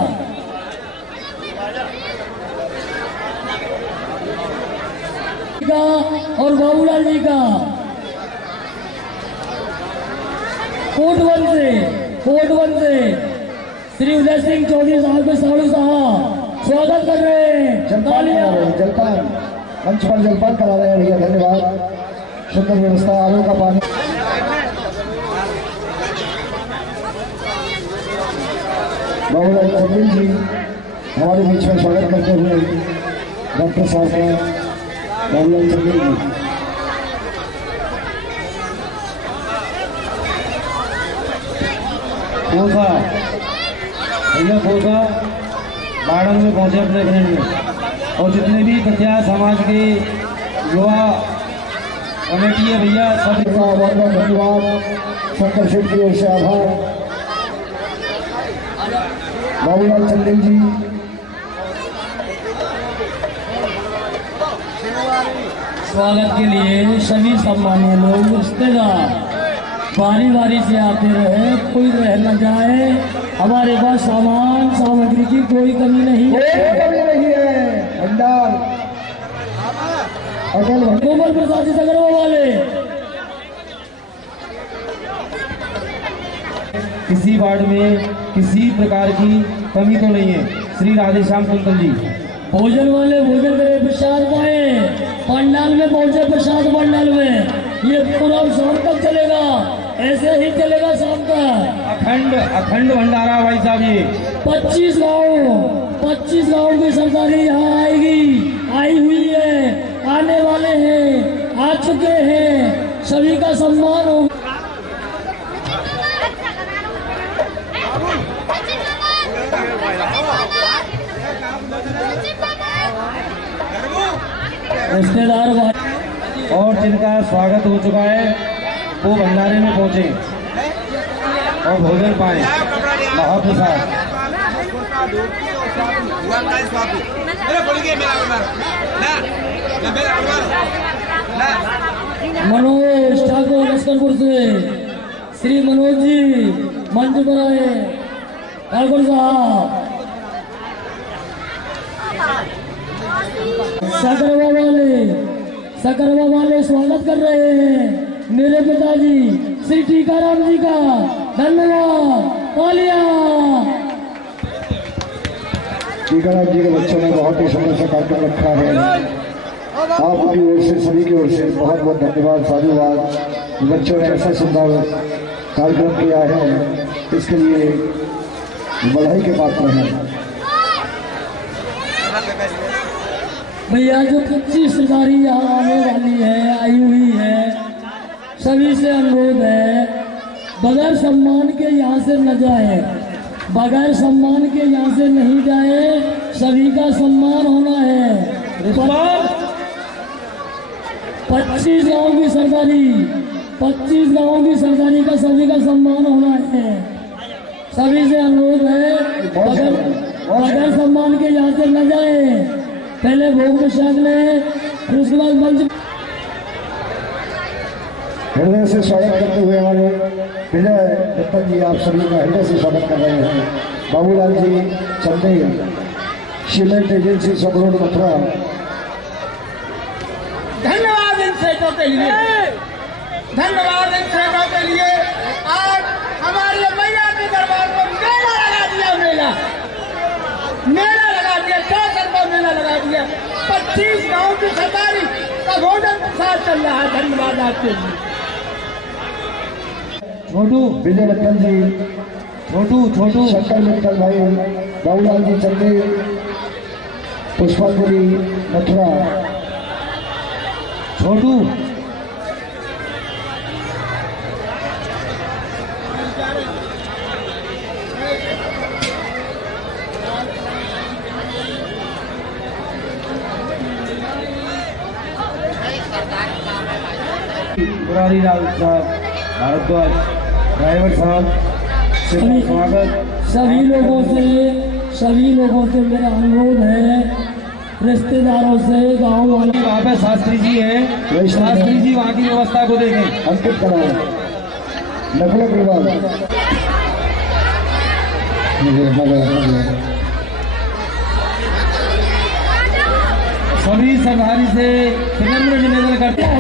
और बाबूलाल जी का कोटवन से श्री उदय सिंह चौधरी साहब के साड़ू साहब स्वागत कर रहे हैं। जलपान मंच पर जलपान करा रहे हैं भैया। धन्यवाद। सुंदर व्यवस्था, आलू का पानी। बाबूलाल चंदेल जी हमारे बीच में स्वागत करते हुए डॉक्टर साहब का। बाबूलाल चंदेल जी कोसा भैया, कोसा बाड़न में पहुंचे अपने फ्रेंड में। और जितने भी कथिया समाज के युवा कमेटी है भैया, सब का बहुत बहुत धन्यवाद। शंकर शेठ की ओर से आभार। बाबूलाल चंदेल जी स्वागत के लिए सभी सम्मानीय लोग, रिश्तेदार बारी बारी से आते रहे, कोई रह न जाए। हमारे पास सामान सामग्री की कोई कमी नहीं है। भंडार अटल कोमल प्रसाद जी सगरवा वाले किसी वार्ड में किसी प्रकार की कमी तो नहीं है। श्री राधेश्याम कुंतल जी भोजन वाले भोजन करे, प्रसाद पाए, पंडाल में पहुंचे प्रसाद पंडाल में। ये प्रोग्राम शाम तक चलेगा, ऐसे ही चलेगा शाम तक। अखंड भंडारा भाई साहब। ये 25 गाँव की सरकारी यहाँ आई हुई है, आने वाले हैं, आ चुके हैं। सभी का सम्मान होगा। रिश्तेदार भाई और जिनका स्वागत हो चुका है वो भंडारे में पहुंचे और भोजन पाए। महाप्रसाद मनोज ठाकुर लश्करपुर से श्री मनोज जी मंच पर आए। ठाकुर साहब सकरवा वाले स्वागत कर रहे हैं मेरे पिताजी श्री टीकाराम जी का। धन्यवाद। तालियां। टीकाराम जी के बच्चों ने बहुत ही सुंदर सा कार्यक्रम रखा है। आपकी ओर से, सभी की ओर से बहुत बहुत धन्यवाद, साधुवाद। बच्चों ने ऐसा सुंदर कार्यक्रम किया है, इसके लिए बधाई के पात्र हैं। भैया जो 25 सरदारी यहाँ आने वाली है, आई हुई है, सभी से अनुरोध है बगैर सम्मान के यहाँ से न जाए, बगैर सम्मान के यहाँ से नहीं जाए। सभी का सम्मान होना है। 25 गाँव की सरदारी, 25 गाँव की सरदारी का सभी का सम्मान होना है। सभी से अनुरोध है बगैर सम्मान के यहाँ से न जाए। पहले भोग प्रसाद में, फिर उसके बाद मंच। हृदय से स्वागत करते हुए हमारे विजय दत्तन जी, आप सभी का हृदय से स्वागत कर रहे हैं। बाबूलाल जी चंदे, सीमेंट एजेंसी सब रोड मथुरा। धन्यवाद इन सेठों के लिए, धन्यवाद इन सेठों के लिए। आज हमारे मैया के दरबार में मेला लगा दिया, मेला लगा दिया, 4 रुपये मेला लगा दिया। 25 गाँव की सरदारी का भोजन प्रसाद चल रहा है। धन्यवाद आपके लिए। छोटू विजय मित्तल जी, छोटू शंकर मित्तल भाई, बाबूलाल जी चंदे, पुष्पांजलि मथुरा। छोटू मुरारी लाल साहब भारद्वाज, ड्राइवर साहब से स्वागत। सभी लोगों से मेरा अनुरोध है, रिश्तेदारों से, गाँव वाले। वहाँ पे शास्त्री जी हैं, शास्त्री जी वहाँ की व्यवस्था को देखें। अंकित कराए नकल विवाद। सभी सरदारी से विनम्र निवेदन करते हैं।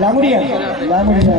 लामुड़िया लामुड़िया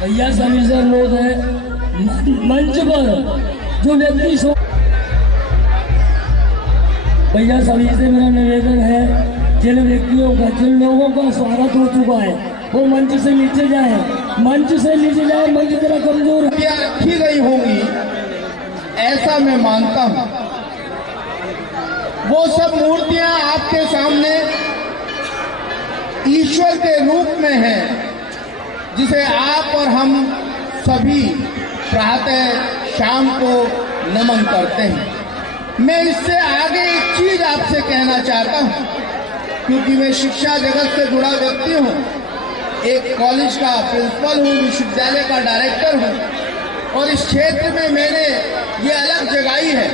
भैया सभी से अनुरोध है मंच पर जो व्यक्ति भैया सभी से मेरा निवेदन है जिन व्यक्तियों का जिन लोगों का स्वागत हो चुका है वो मंच से नीचे जाए, मंच से नीचे जाए। मंच जरा कमजोर क्या रखी गई होंगी ऐसा मैं मानता हूं। वो सब मूर्तियां आपके सामने ईश्वर के रूप में हैं जिसे आप और हम सभी प्रातः शाम को नमन करते हैं। मैं इससे आगे एक चीज आपसे कहना चाहता हूं, क्योंकि मैं शिक्षा जगत से जुड़ा व्यक्ति हूं, एक कॉलेज का प्रिंसिपल हूं, विश्वविद्यालय का डायरेक्टर हूं, और इस क्षेत्र में मैंने ये अलग जगाई है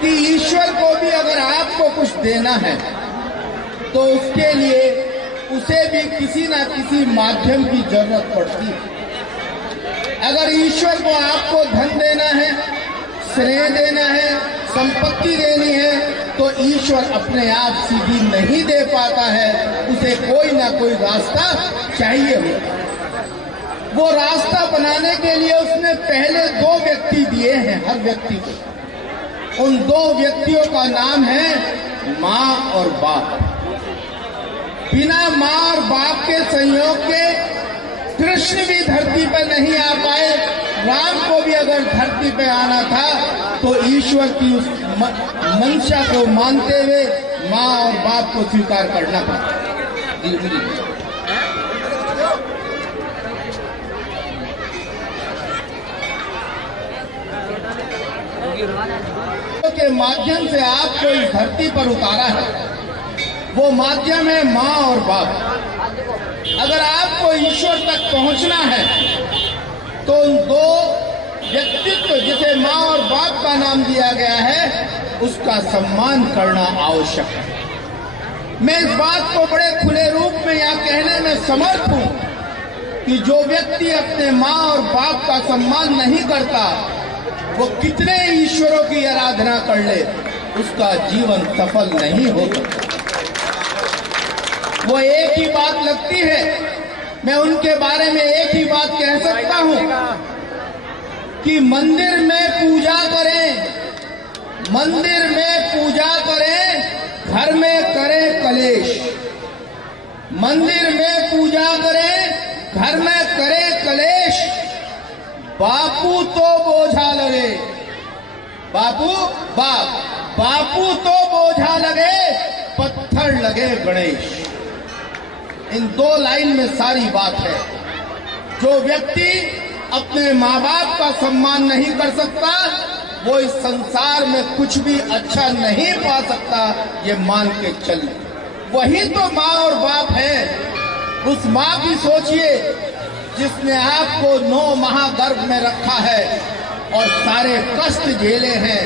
कि ईश्वर को भी अगर आपको कुछ देना है तो उसके लिए उसे भी किसी ना किसी माध्यम की जरूरत पड़ती है। अगर ईश्वर को आपको धन देना है, स्नेह देना है, संपत्ति देनी है, तो ईश्वर अपने आप सीधी नहीं दे पाता है, उसे कोई ना कोई रास्ता चाहिए होता। वो रास्ता बनाने के लिए उसने पहले 2 व्यक्ति दिए हैं हर व्यक्ति को। उन 2 व्यक्तियों का नाम है माँ और बाप। बिना माँ और बाप के संयोग के कृष्ण भी धरती पर नहीं आ पाए। राम को भी अगर धरती पे आना था तो ईश्वर की उस मंशा को मानते हुए माँ और बाप को स्वीकार करना पड़ा। के माध्यम से आपको इस धरती पर उतारा है, वो माध्यम है माँ और बाप। अगर आपको ईश्वर तक पहुंचना है तो उन 2 व्यक्तित्व जिसे माँ और बाप का नाम दिया गया है, उसका सम्मान करना आवश्यक है। मैं इस बात को बड़े खुले रूप में यहाँ कहने में समर्थ हूं कि जो व्यक्ति अपने माँ और बाप का सम्मान नहीं करता, वो कितने ईश्वरों की आराधना कर ले, उसका जीवन सफल नहीं हो सकता। वो एक ही बात लगती है, मैं उनके बारे में एक ही बात कह सकता हूं कि मंदिर में पूजा करें, मंदिर में पूजा करें, घर में करें कलेश। मंदिर में पूजा करें, घर में करें कलेश। बापू तो बोझा लगे, बापू तो बोझा लगे, पत्थर लगे गणेश। इन 2 लाइन में सारी बात है। जो व्यक्ति अपने माँ बाप का सम्मान नहीं कर सकता, वो इस संसार में कुछ भी अच्छा नहीं पा सकता, ये मान के चलिए। वही तो माँ और बाप है। उस माँ की सोचिए जिसने आपको 9 माह गर्भ में रखा है और सारे कष्ट झेले हैं,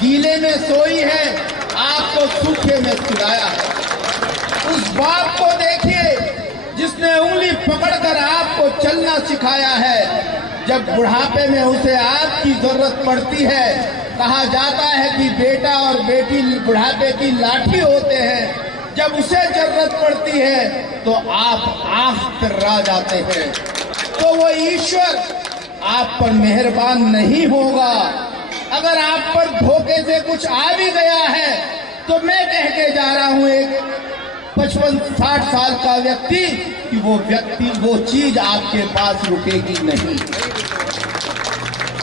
गीले में सोई है, आपको सूखे में सुलाया है। उस बाप को देखिए जिसने उंगली पकड़कर आपको चलना सिखाया है। जब बुढ़ापे में उसे आपकी जरूरत पड़ती है, कहा जाता है कि बेटा और बेटी बुढ़ापे की लाठी होते हैं। जब उसे जरूरत पड़ती है तो आप आंख तर्रा जाते हैं। तो वो ईश्वर आप पर मेहरबान नहीं होगा। अगर आप पर धोखे से कुछ आ भी गया है तो मैं कह के जा रहा हूं, एक 55-60 साल का व्यक्ति, कि वो चीज आपके पास रुकेगी नहीं।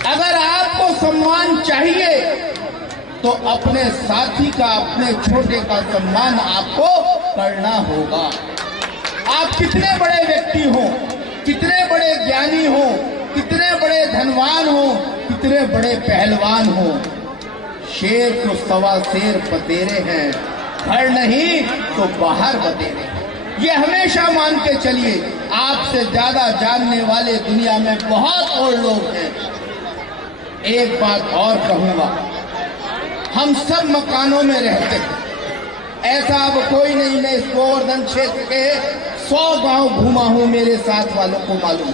अगर आपको सम्मान चाहिए तो अपने साथी का, अपने छोटे का सम्मान आपको करना होगा। आप कितने बड़े व्यक्ति हो, कितने बड़े ज्ञानी हो, कितने बड़े धनवान हो, कितने बड़े पहलवान हो, शेर को 1.25 शेर बतेरे हैं, घर नहीं तो बाहर बतेरे। ये हमेशा मान के चलिए, आपसे ज्यादा जानने वाले दुनिया में बहुत और लोग हैं। एक बात और कहूंगा, हम सब मकानों में रहते हैं, ऐसा अब कोई नहीं। मैं इस गोवर्धन क्षेत्र के 100 गांव घूमा हूं, मेरे साथ वालों को मालूम।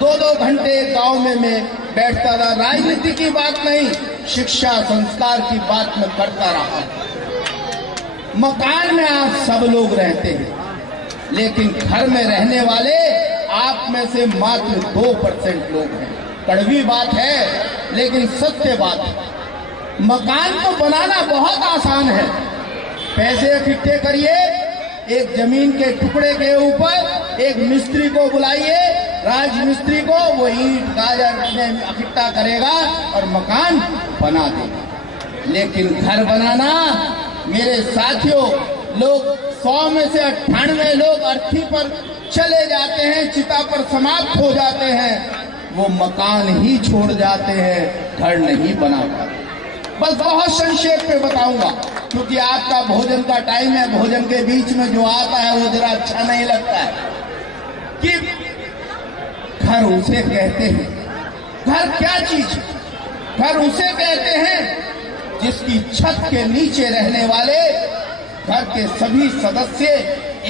2-2 घंटे गांव में मैं बैठता रहा। राजनीति की बात नहीं, शिक्षा संस्कार की बात मैं करता रहा। मकान में आप सब लोग रहते हैं, लेकिन घर में रहने वाले आप में से मात्र 2% लोग हैं। कड़वी बात है लेकिन सत्य बात है। मकान तो बनाना बहुत आसान है। पैसे इकट्ठे करिए, एक जमीन के टुकड़े के ऊपर एक मिस्त्री को बुलाइए, राजमिस्त्री को, वो ईंट गाजर इकट्ठा करेगा और मकान बना देगा। लेकिन घर बनाना, मेरे साथियों, लोग 100 में से 98 लोग अर्थी पर चले जाते हैं, चिता पर समाप्त हो जाते हैं। वो मकान ही छोड़ जाते हैं, घर नहीं बना पाते। बस बहुत संक्षेप में बताऊंगा, क्योंकि आपका भोजन का टाइम है। भोजन के बीच में जो आता है वो जरा अच्छा नहीं लगता है। कि घर उसे कहते हैं, घर क्या चीज है? घर उसे कहते हैं जिसकी छत के नीचे रहने वाले घर के सभी सदस्य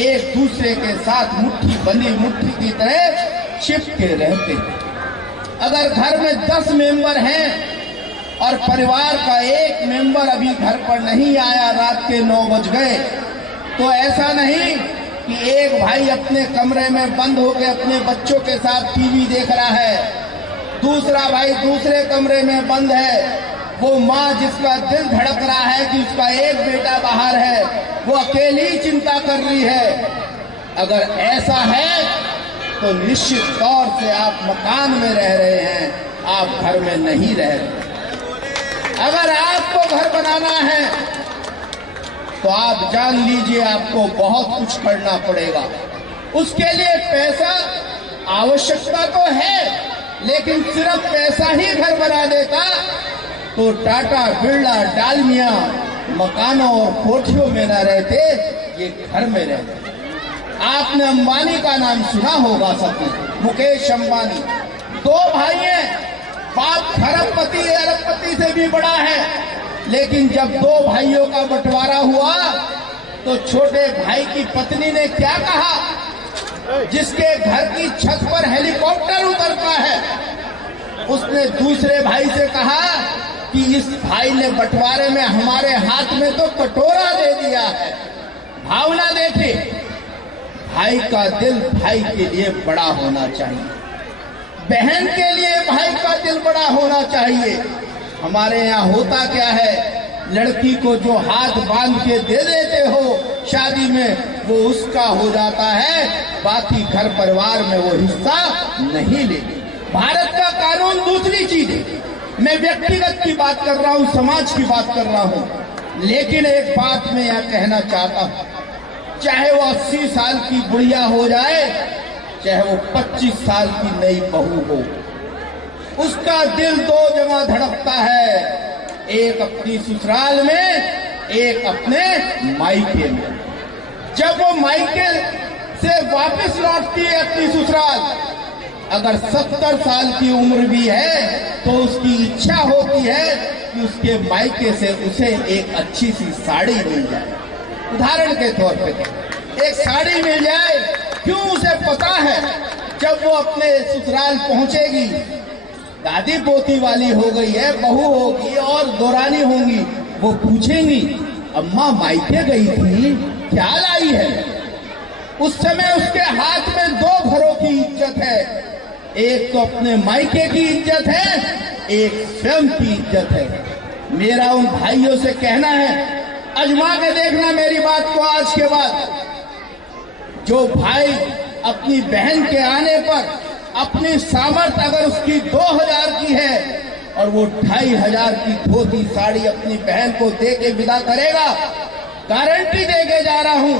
एक दूसरे के साथ मुट्ठी बंधी मुट्ठी की तरह चिपके रहते हैं। अगर घर में 10 मेंबर हैं और परिवार का एक मेंबर अभी घर पर नहीं आया, रात के 9 बज गए, तो ऐसा नहीं कि एक भाई अपने कमरे में बंद होकर अपने बच्चों के साथ टीवी देख रहा है, दूसरा भाई दूसरे कमरे में बंद है, वो माँ जिसका दिल धड़क रहा है कि उसका एक बेटा बाहर है, वो अकेली चिंता कर रही है। अगर ऐसा है तो निश्चित तौर से आप मकान में रह रहे हैं, आप घर में नहीं रह रहे। अगर आपको घर बनाना है तो आप जान लीजिए आपको बहुत कुछ करना पड़ेगा। उसके लिए पैसा आवश्यकता तो है, लेकिन सिर्फ पैसा ही घर बना देता तो टाटा बिरला डालमिया मकानों और कोठियों में न रहते, ये घर में रहते। आपने अंबानी का नाम सुना होगा सबने, मुकेश अंबानी। 2 भाई हैं, बाप खरबपति अरबपति से भी बड़ा है, लेकिन जब 2 भाइयों का बंटवारा हुआ तो छोटे भाई की पत्नी ने क्या कहा? जिसके घर की छत पर हेलीकॉप्टर उतरता है, उसने दूसरे भाई से कहा कि इस भाई ने बंटवारे में हमारे हाथ में तो कटोरा दे दिया है। भावना देखे, भाई का दिल भाई के लिए बड़ा होना चाहिए, बहन के लिए भाई का दिल बड़ा होना चाहिए। हमारे यहाँ होता क्या है, लड़की को जो हाथ बांध के दे देते हो शादी में, वो उसका हो जाता है, बाकी घर परिवार में वो हिस्सा नहीं लेते। भारत का कानून दूसरी चीज है, मैं व्यक्तिगत की बात कर रहा हूँ, समाज की बात कर रहा हूँ। लेकिन एक बात मैं यहाँ कहना चाहता हूँ, चाहे वो 80 साल की बुढ़िया हो जाए, चाहे वो 25 साल की नई बहू हो, उसका दिल 2 जगह धड़कता है, एक अपनी ससुराल में, एक अपने मायके में। जब वो मायके से वापस लौटती है अपनी ससुराल, अगर 70 साल की उम्र भी है तो उसकी इच्छा होती है कि उसके मायके से उसे एक अच्छी सी साड़ी मिल जाए। उदाहरण के तौर पे एक साड़ी मिल जाए, क्यों? उसे पता है जब वो अपने ससुराल पहुंचेगी, दादी पोती वाली हो गई है, बहू होगी और दौरानी होंगी, वो पूछेंगी अम्मा मायके गई थी, क्या लाई है? उस समय उसके हाथ में 2 घरों की इज्जत है, एक तो अपने मायके की इज्जत है, एक स्वयं की इज्जत है। मेरा उन भाइयों से कहना है, अजमा के देखना मेरी बात को आज के बाद। जो भाई अपनी बहन के आने पर अपनी सामर्थ्य अगर उसकी 2000 की है और वो 2500 की धोती साड़ी अपनी बहन को दे के विदा करेगा, गारंटी देके जा रहा हूं,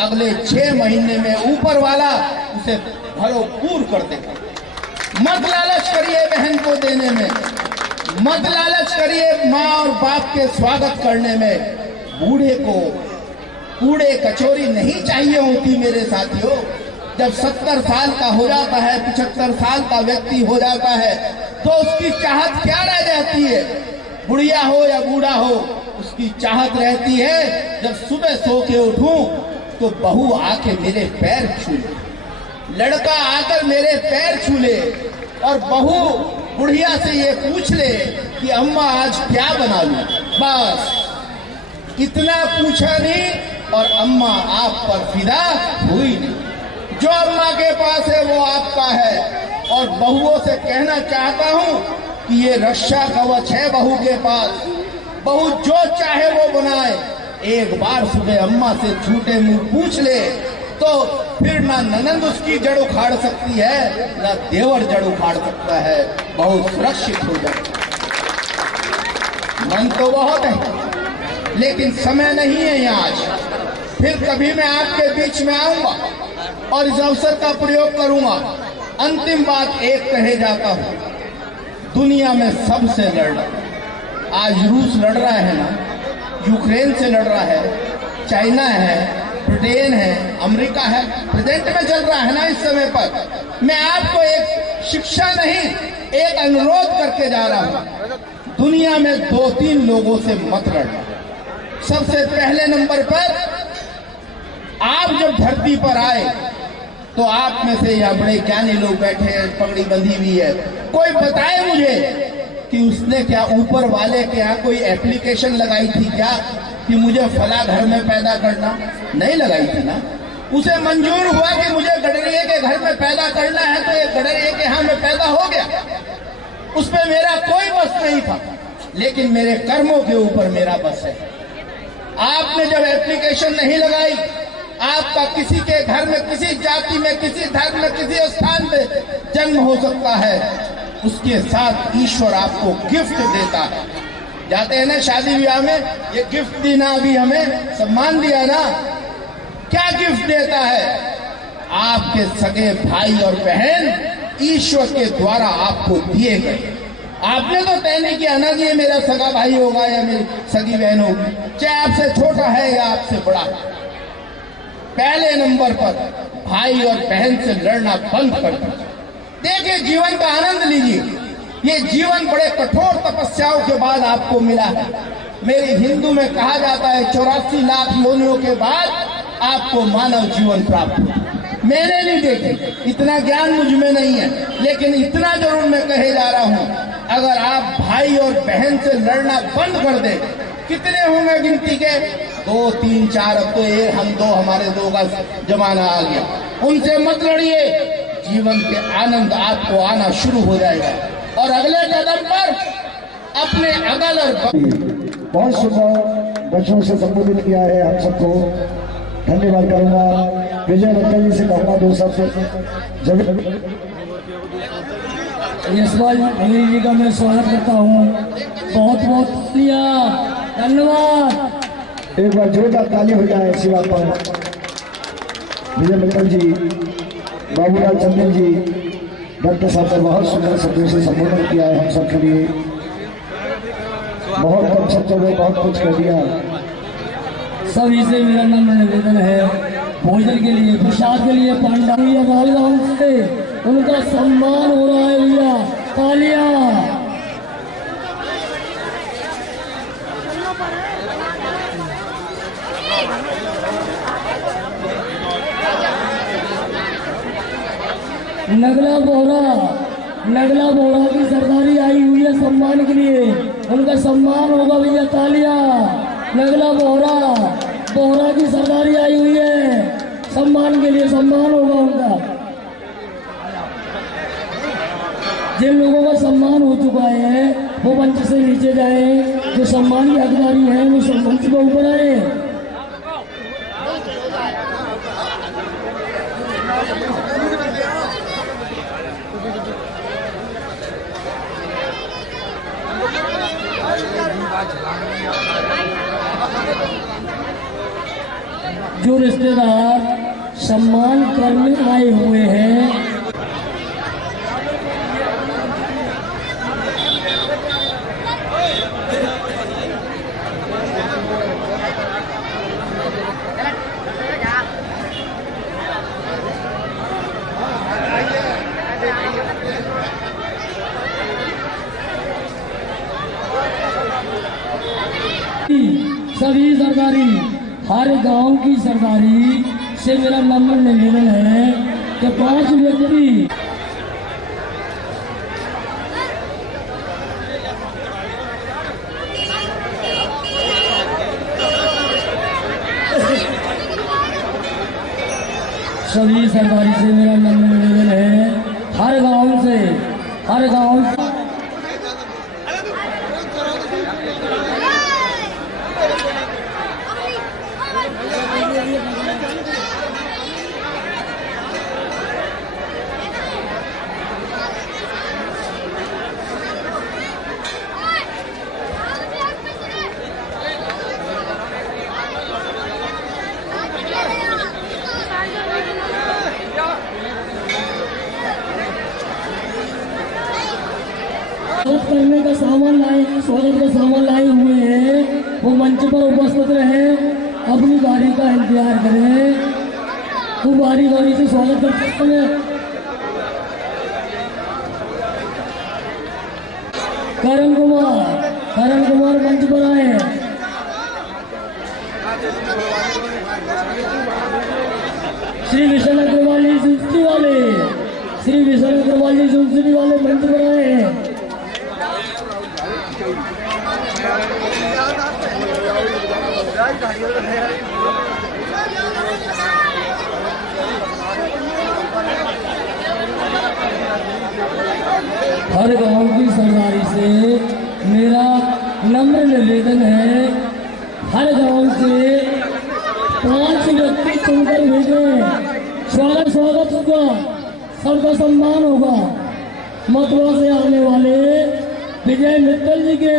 अगले 6 महीने में ऊपर वाला उसे भरपूर कर देगा। मत लालच करिए बहन को देने में, मत लालच करिए माँ और बाप के स्वागत करने में। बूढ़े को कूड़े कचौरी नहीं चाहिए होती मेरे साथियों। जब 70 साल का हो जाता है, 75 साल का व्यक्ति हो जाता है, तो उसकी चाहत क्या रह जाती है? बुढ़िया हो या बूढ़ा हो, उसकी चाहत रहती है जब सुबह सो के उठूं तो बहू आके मेरे पैर छू ले, लड़का आकर मेरे पैर छू ले, और बहू बुढ़िया से ये पूछ ले कि अम्मा आज क्या बना लूं। बस इतना पूछा नहीं और अम्मा आप पर फिदा हुई नहीं। जो अम्मा के पास है वो आपका है। और बहुओं से कहना चाहता हूं कि ये रक्षा कवच है बहू के पास। बहू जो चाहे वो बनाए, एक बार सुबह अम्मा से झूठे मुंह पूछ ले तो फिर ना ननंद उसकी जड़ उखाड़ सकती है, ना देवर जड़ उखाड़ सकता है। बहुत सुरक्षित हो जाए। मन तो बहुत है लेकिन समय नहीं है यहाँ आज। फिर कभी मैं आपके बीच में आऊंगा और इस अवसर का प्रयोग करूंगा। अंतिम बात एक कहे जाता हूं, दुनिया में सबसे लड़ना, आज रूस लड़ रहा है ना, यूक्रेन से लड़ रहा है, चाइना है, ब्रिटेन है, अमेरिका है, प्रेजेंट में चल रहा है ना इस समय पर। मैं आपको एक शिक्षा नहीं, एक अनुरोध करके जा रहा हूं, दुनिया में 2-3 लोगों से मत लड़ना। सबसे पहले नंबर पर आप जब धरती पर आए तो आप में से या बड़े ज्ञानी लोग बैठे हैं, पगड़ी बंधी हुई है, कोई बताए मुझे कि उसने क्या ऊपर वाले के यहाँ कोई एप्लीकेशन लगाई थी क्या कि मुझे फला घर में पैदा करना? नहीं लगाई थी ना। उसे मंजूर हुआ कि मुझे गडरिये के घर में पैदा करना है तो एक गडरिये के यहाँ में पैदा हो गया। उस पर मेरा कोई बस नहीं था, लेकिन मेरे कर्मों के ऊपर मेरा बस है। आपने जब एप्लीकेशन नहीं लगाई, आपका किसी के घर में, किसी जाति में, किसी धर्म में, किसी स्थान पे जन्म हो सकता है, उसके साथ ईश्वर आपको गिफ्ट देता है। जाते हैं ना शादी ब्याह में, ये गिफ्ट देना, अभी हमें सम्मान दिया ना, क्या गिफ्ट देता है? आपके सगे भाई और बहन ईश्वर के द्वारा आपको दिए गए। आपने तो तय नहीं किया ना कि ये मेरा सगा भाई होगा या मेरी सगी बहन होगी, चाहे आपसे छोटा है या आपसे बड़ा। पहले नंबर पर भाई और बहन से लड़ना बंद कर दीजिए। देखिए, जीवन का आनंद लीजिए। ये जीवन बड़े कठोर तपस्याओं के बाद आपको मिला है। मेरे हिंदू में कहा जाता है 84 लाख योनियों के बाद आपको मानव जीवन प्राप्त हुआ। मैंने नहीं देखे, इतना ज्ञान मुझ में नहीं है, लेकिन इतना जरूर मैं कहे जा रहा हूं, अगर आप भाई और बहन से लड़ना बंद कर दें, कितने होंगे गिनती के? 2, 3, 4, अब तो ये हम दो, हमारे 2 का जमाना आ गया। उनसे मत लड़िए, जीवन के आनंद आपको आना शुरू हो जाएगा। और अगले कदम पर अपने अगल और बहुत सुंदर बच्चों से संबोधित किया है। आप सबको धन्यवाद करूंगा। विजय बच्चन जी से कहूंगा 2 शब्द जब यशपाल अंग्रेजी जी का मैं स्वागत करता हूँ। बहुत बहुत धन्यवाद। एक बार जोरदार ताली हो जाए शिवा पर। विजय मित्तल जी, बाबूलाल चंदन जी, डॉक्टर साहब ने बहुत सुंदर शब्दों से संबोधन किया है हम सबके लिए। बहुत कम शब्दों में बहुत कुछ कर दिया। सभी से मेरा नम्र निवेदन है, भोजन के लिए, प्रसाद के लिए पांडा राजधाम से उनका सम्मान हो रहा है। भैया तालियां। नगला बोरा की सरदारी आई हुई है सम्मान के लिए, उनका सम्मान होगा भैया तालियां। नगला बोरा की सरदारी आई हुई है, सम्मान के लिए सम्मान होगा उनका। जिन लोगों का सम्मान हो चुका है वो मंच से नीचे जाए, जो सम्मान की हकदारी है वो मंच के ऊपर आए। जो रिश्तेदार सम्मान करने आए हुए हैं, सभी सरदारी, हर गांव की सरदारी से मेरा नम्र निवेदन है कि 5 व्यक्ति सभी सरदारी से मेरा नम्र निवेदन है, हर गांव से स्वागत करने का सामान लाए, स्वागत का सामान लाए हुए हैं, वो मंच पर उपस्थित रहे, अपनी बारी का इंतजार करें। वो बारी बारी से स्वागत करते हैं। करण कुमार मंच पर आए। श्री विशाल अग्रवाल जी सुनसरी वाले, श्री विशाल अग्रवाल जी सुनसरी वाले मंच पर आए। हर गांव की सरदारी से मेरा नम्र निवेदन है, हर गांव से 5 व्यक्ति चुनकर भेजे। स्वागत होगा, सबका सम्मान होगा। मथुरा से आने वाले विजय मित्तल जी के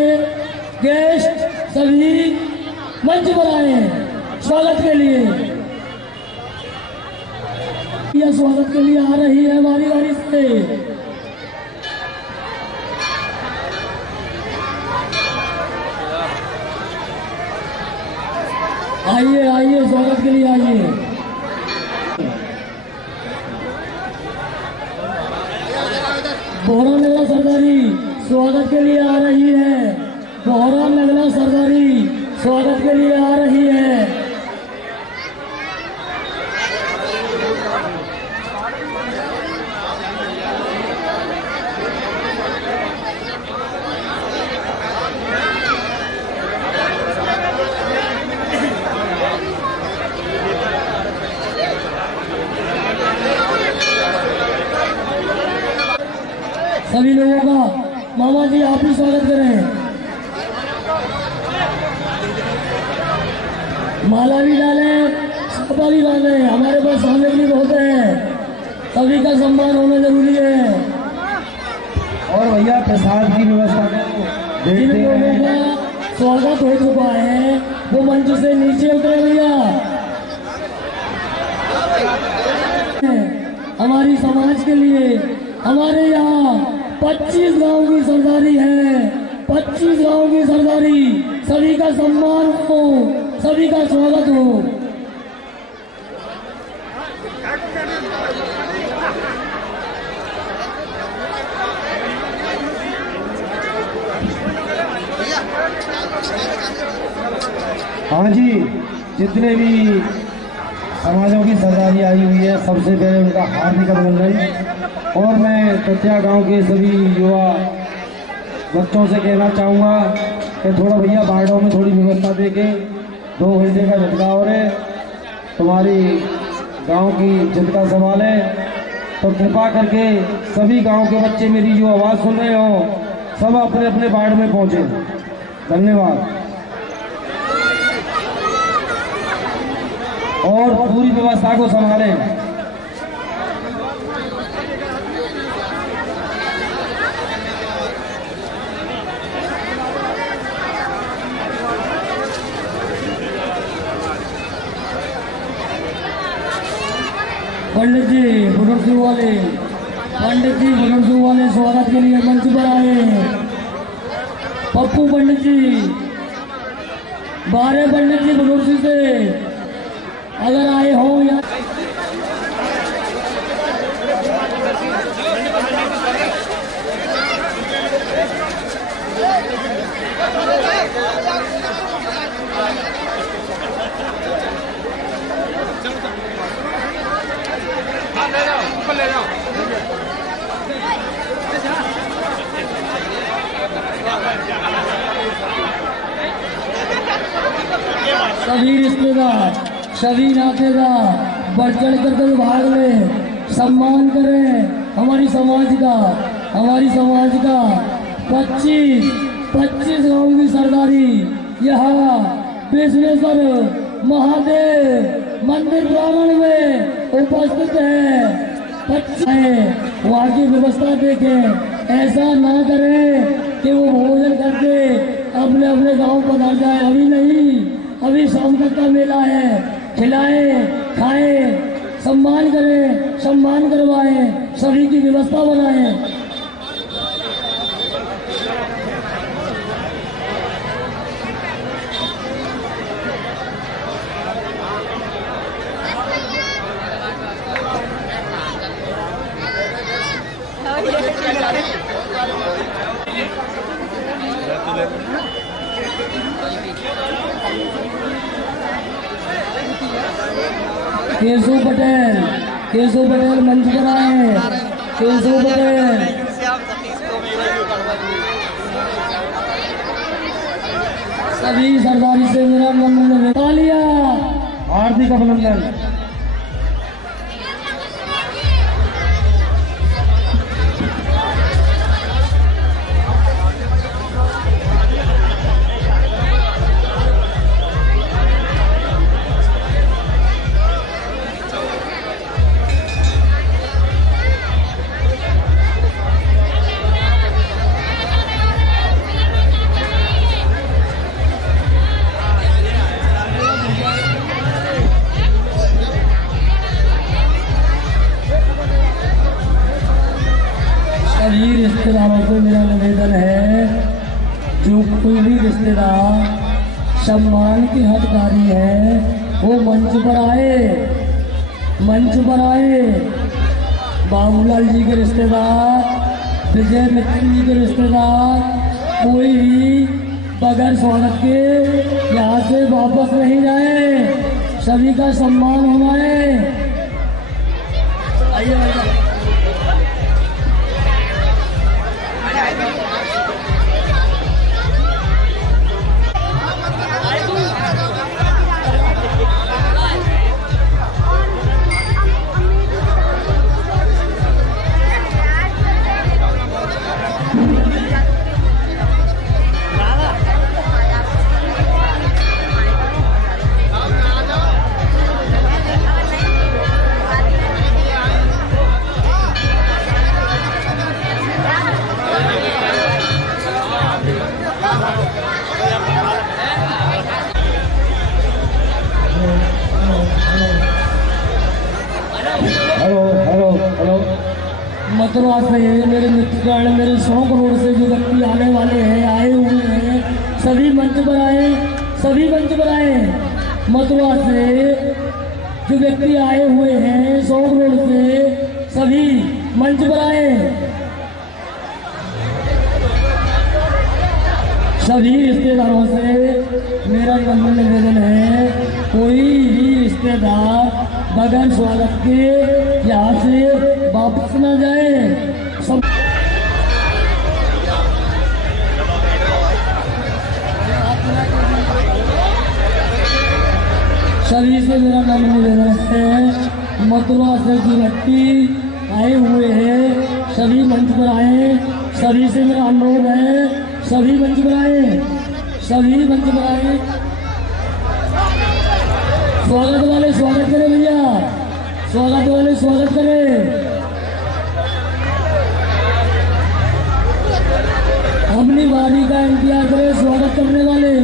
गेस्ट सभी मंच पर आए स्वागत के लिए। यह स्वागत के लिए आ रही है बारी बारी से। आइए स्वागत के लिए आइए। बोहरा नगला सरदारी स्वागत के लिए आ रही है। बोहरा नगला सरदारी स्वागत के लिए आ रही है। सभी लोगों का मामा जी आप ही स्वागत करें। माला भी डालें, छापा भी डालें, हमारे पास सामग्री बहुत है, सभी का सम्मान होना जरूरी है। और भैया प्रसाद की व्यवस्था जिन लोगों का स्वागत हो चुका है वो मंच से नीचे उतरे भैया। हमारी समाज के लिए हमारे यहाँ 25 गांव की सरदारी है, 25 गांव की सरदारी, सभी का सम्मान हो, सभी का स्वागत हो। हाँ जी, जितने भी समाजों की सरदारी आई हुई है सबसे पहले उनका हार्दिक अभिनंदन। और मैं कटिया गांव के सभी युवा बच्चों से कहना चाहूँगा कि थोड़ा भैया वार्डों में थोड़ी व्यवस्था दे के 2 घंटे का झटका और है, तुम्हारी गांव की जिद का सवाल है, तो कृपा करके सभी गांव के बच्चे मेरी जो आवाज़ सुन रहे हो सब अपने अपने वार्ड में पहुँचे। धन्यवाद। और पूरी व्यवस्था को संभालें। पंडित जी बुजुर्ग वाले, पंडित जी बुजुर्ग वाले स्वागत के लिए मंच पर आए। पप्पू पंडित जी, 12 पंडित जी बुजुर्ग से अगर आए हो या सभी रिश्तेदार, सभी नातेदार बढ़ चढ़ कर भाग लें, सम्मान करें हमारी समाज का 25 गाँव की सरदारी यहाँ विश्वेश्वर महादेव मंदिर प्रांगण में उपस्थित है। वहाँ की व्यवस्था देखें, ऐसा ना करें कि वो भोजन करके अपने अपने गांव पधार जाए। अभी नहीं, अभी शाम तक का मेला है, खिलाएं खाएं, सम्मान करें, सम्मान करवाएं, सभी की व्यवस्था बनाएं। केशव पटेल मंच पर आए। केशव पटेल सभी सरदारी से मेरा नंबर बता लिया। हार्दिक अभिनंदन। सभी रिश्तेदारों को मेरा निवेदन है, जो कोई भी रिश्तेदार सम्मान की हकदारी है वो मंच पर आए, मंच पर आए। बाबूलाल जी के रिश्तेदार, विजय मित्र जी के रिश्तेदार, कोई भी बगैर स्वागत के यहाँ से वापस नहीं जाए। सभी का सम्मान होना है। आइए आइए। मथुरा से मेरे मित्रगण, मेरे 100 करोड़ से जो व्यक्ति आने वाले हैं, आए हुए हैं, सभी मंच पर आए, सभी मंच पर आए। मथुरा से जो व्यक्ति आए हुए हैं 100 करोड़ से, सभी मंच पर आए। सभी रिश्तेदारों से मेरा नम्र निवेदन है, कोई भी रिश्तेदार बगैर स्वागत के यहाँ से वापस न जाए। सब सभी से मेरा नम्र निवेदन है, मथुरा से जो व्यक्ति आए हुए हैं सभी मंच पर आए। सभी से मेरा अनुरोध है, सभी मंच पर आए, सभी मंच पर आए। स्वागत वाले स्वागत करें भैया, स्वागत वाले स्वागत करें। अपनी बारी का इंतजार करें स्वागत करने वाले।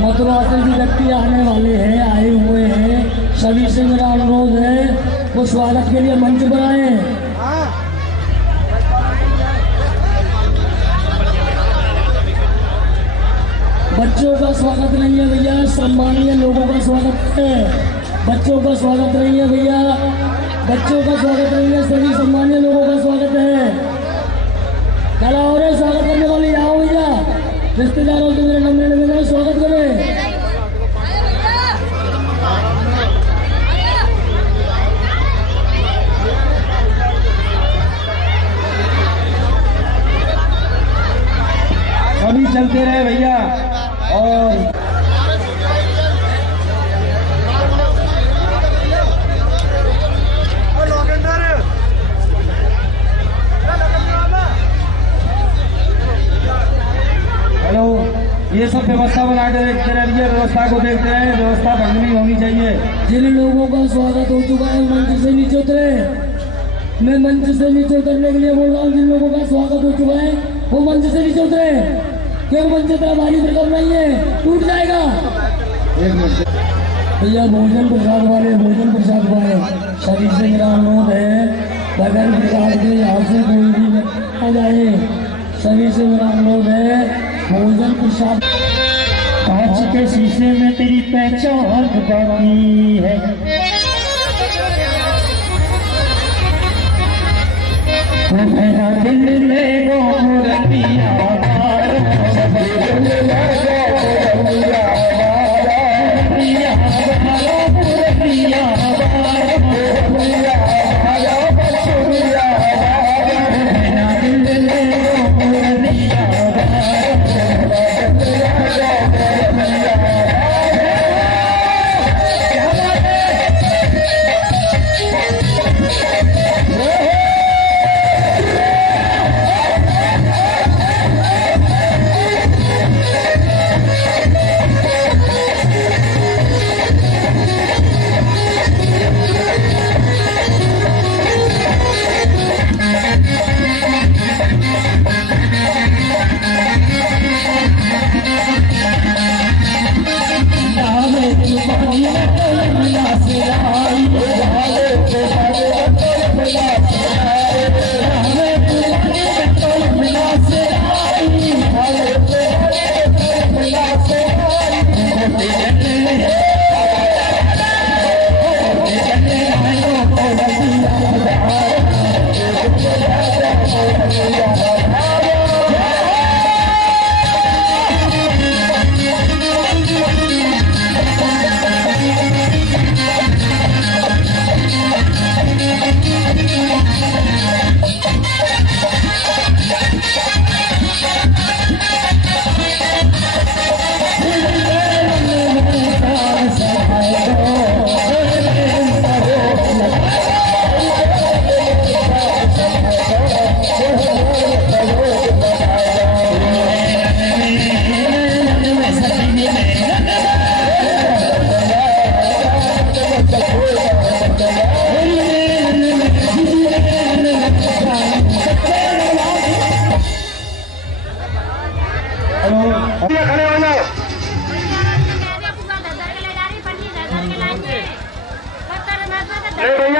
मथुरा से भी व्यक्ति आने वाले हैं, आए हुए हैं, सभी से मेरा अनुरोध है वो स्वागत के लिए मंच पर आए। बच्चों का स्वागत नहीं है भैया, सम्मानीय लोगों का स्वागत है। बच्चों का स्वागत नहीं है भैया, बच्चों का स्वागत नहीं है, सभी सम्मानीय लोगों का स्वागत है। चला हो रहे स्वागत करने वाले आओ भैया, रिश्तेदारों को मेरे नम्र निवेदन स्वागत करें। चलते रहे भैया। और हेलो, ये सब व्यवस्था बना के देखते रहिए, व्यवस्था को देखते रहे, व्यवस्था भंग नहीं होनी चाहिए। जिन लोगों का स्वागत हो चुका है मंच से नीचे उतरे। मैं मंच से नीचे उतरने के लिए बोल रहा हूँ, जिन लोगों का स्वागत हो चुका है वो मंच से नीचे उतरे, क्योंकि मंच पर भारी भरकम नहीं है, टूट जाएगा। भैया भोजन प्रसाद वाले शरीर से मेरा अनुरोध है, बगैर प्रसाद के यहाँ से कोई भी आ जाए। सभी से मेरा अनुरोध है, भोजन प्रसाद। कांच के शीशे में तेरी पहचान बाकी है, मेरा दिल में गोरतिया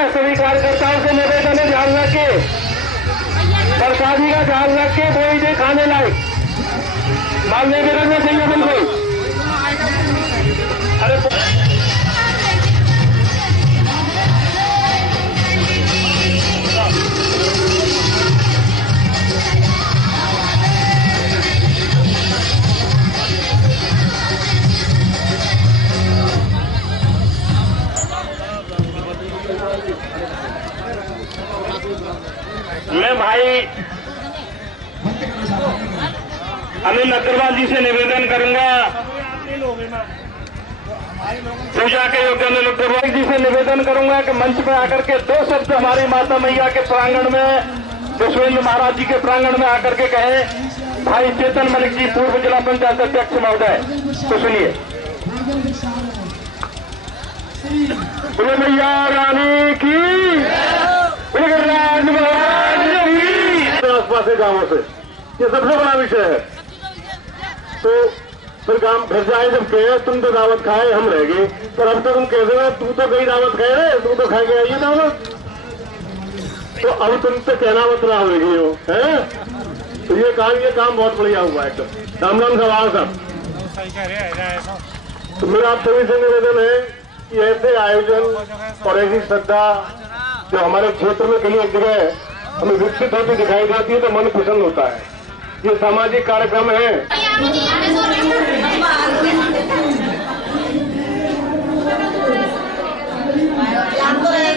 सभी कार्यकर्ताओं से निवेदन है, ध्यान रख के प्रसादी का ध्यान रख के कोई दे खाने लायक मालने के रखना चाहिए बिल्कुल। अरे मैं भाई अनिल अग्रवाल जी से निवेदन करूंगा, पूजा के योग्य अनिल अग्रवाल जी से निवेदन करूंगा कि मंच पर आकर के 2 शब्द हमारी माता मैया के प्रांगण में, विश्वेंद्र महाराज जी के प्रांगण में आकर के कहे। भाई चेतन मलिक जी, पूर्व जिला पंचायत अध्यक्ष महोदय, तो सुनिए। बोले मैया रानी की, राज महाराज की। आसपास के गांवों से ये सबसे बड़ा विषय है। तो फिर गांव घर जाए, जब कहे तुम तो दावत खाए, हम रह गए, पर अब तो तुम कह देना तू तो गई दावत खाए रहे, तू तो खा के आई दावत, तो अब तुम तो कहना मत रहा होगी हो है। तो ये काम बहुत बढ़िया हुआ है एकदम। राम राम सवाल साहब, तो मेरा आप सभी से निवेदन है कि ऐसे आयोजन और ऐसी श्रद्धा जो हमारे क्षेत्र में कहीं एक जगह हमें विकसित होती दिखाई देती है तो मन प्रसन्न होता है। ये सामाजिक कार्यक्रम है।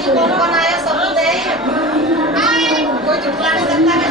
कौन आया सब कोई चुटला नहीं सकता।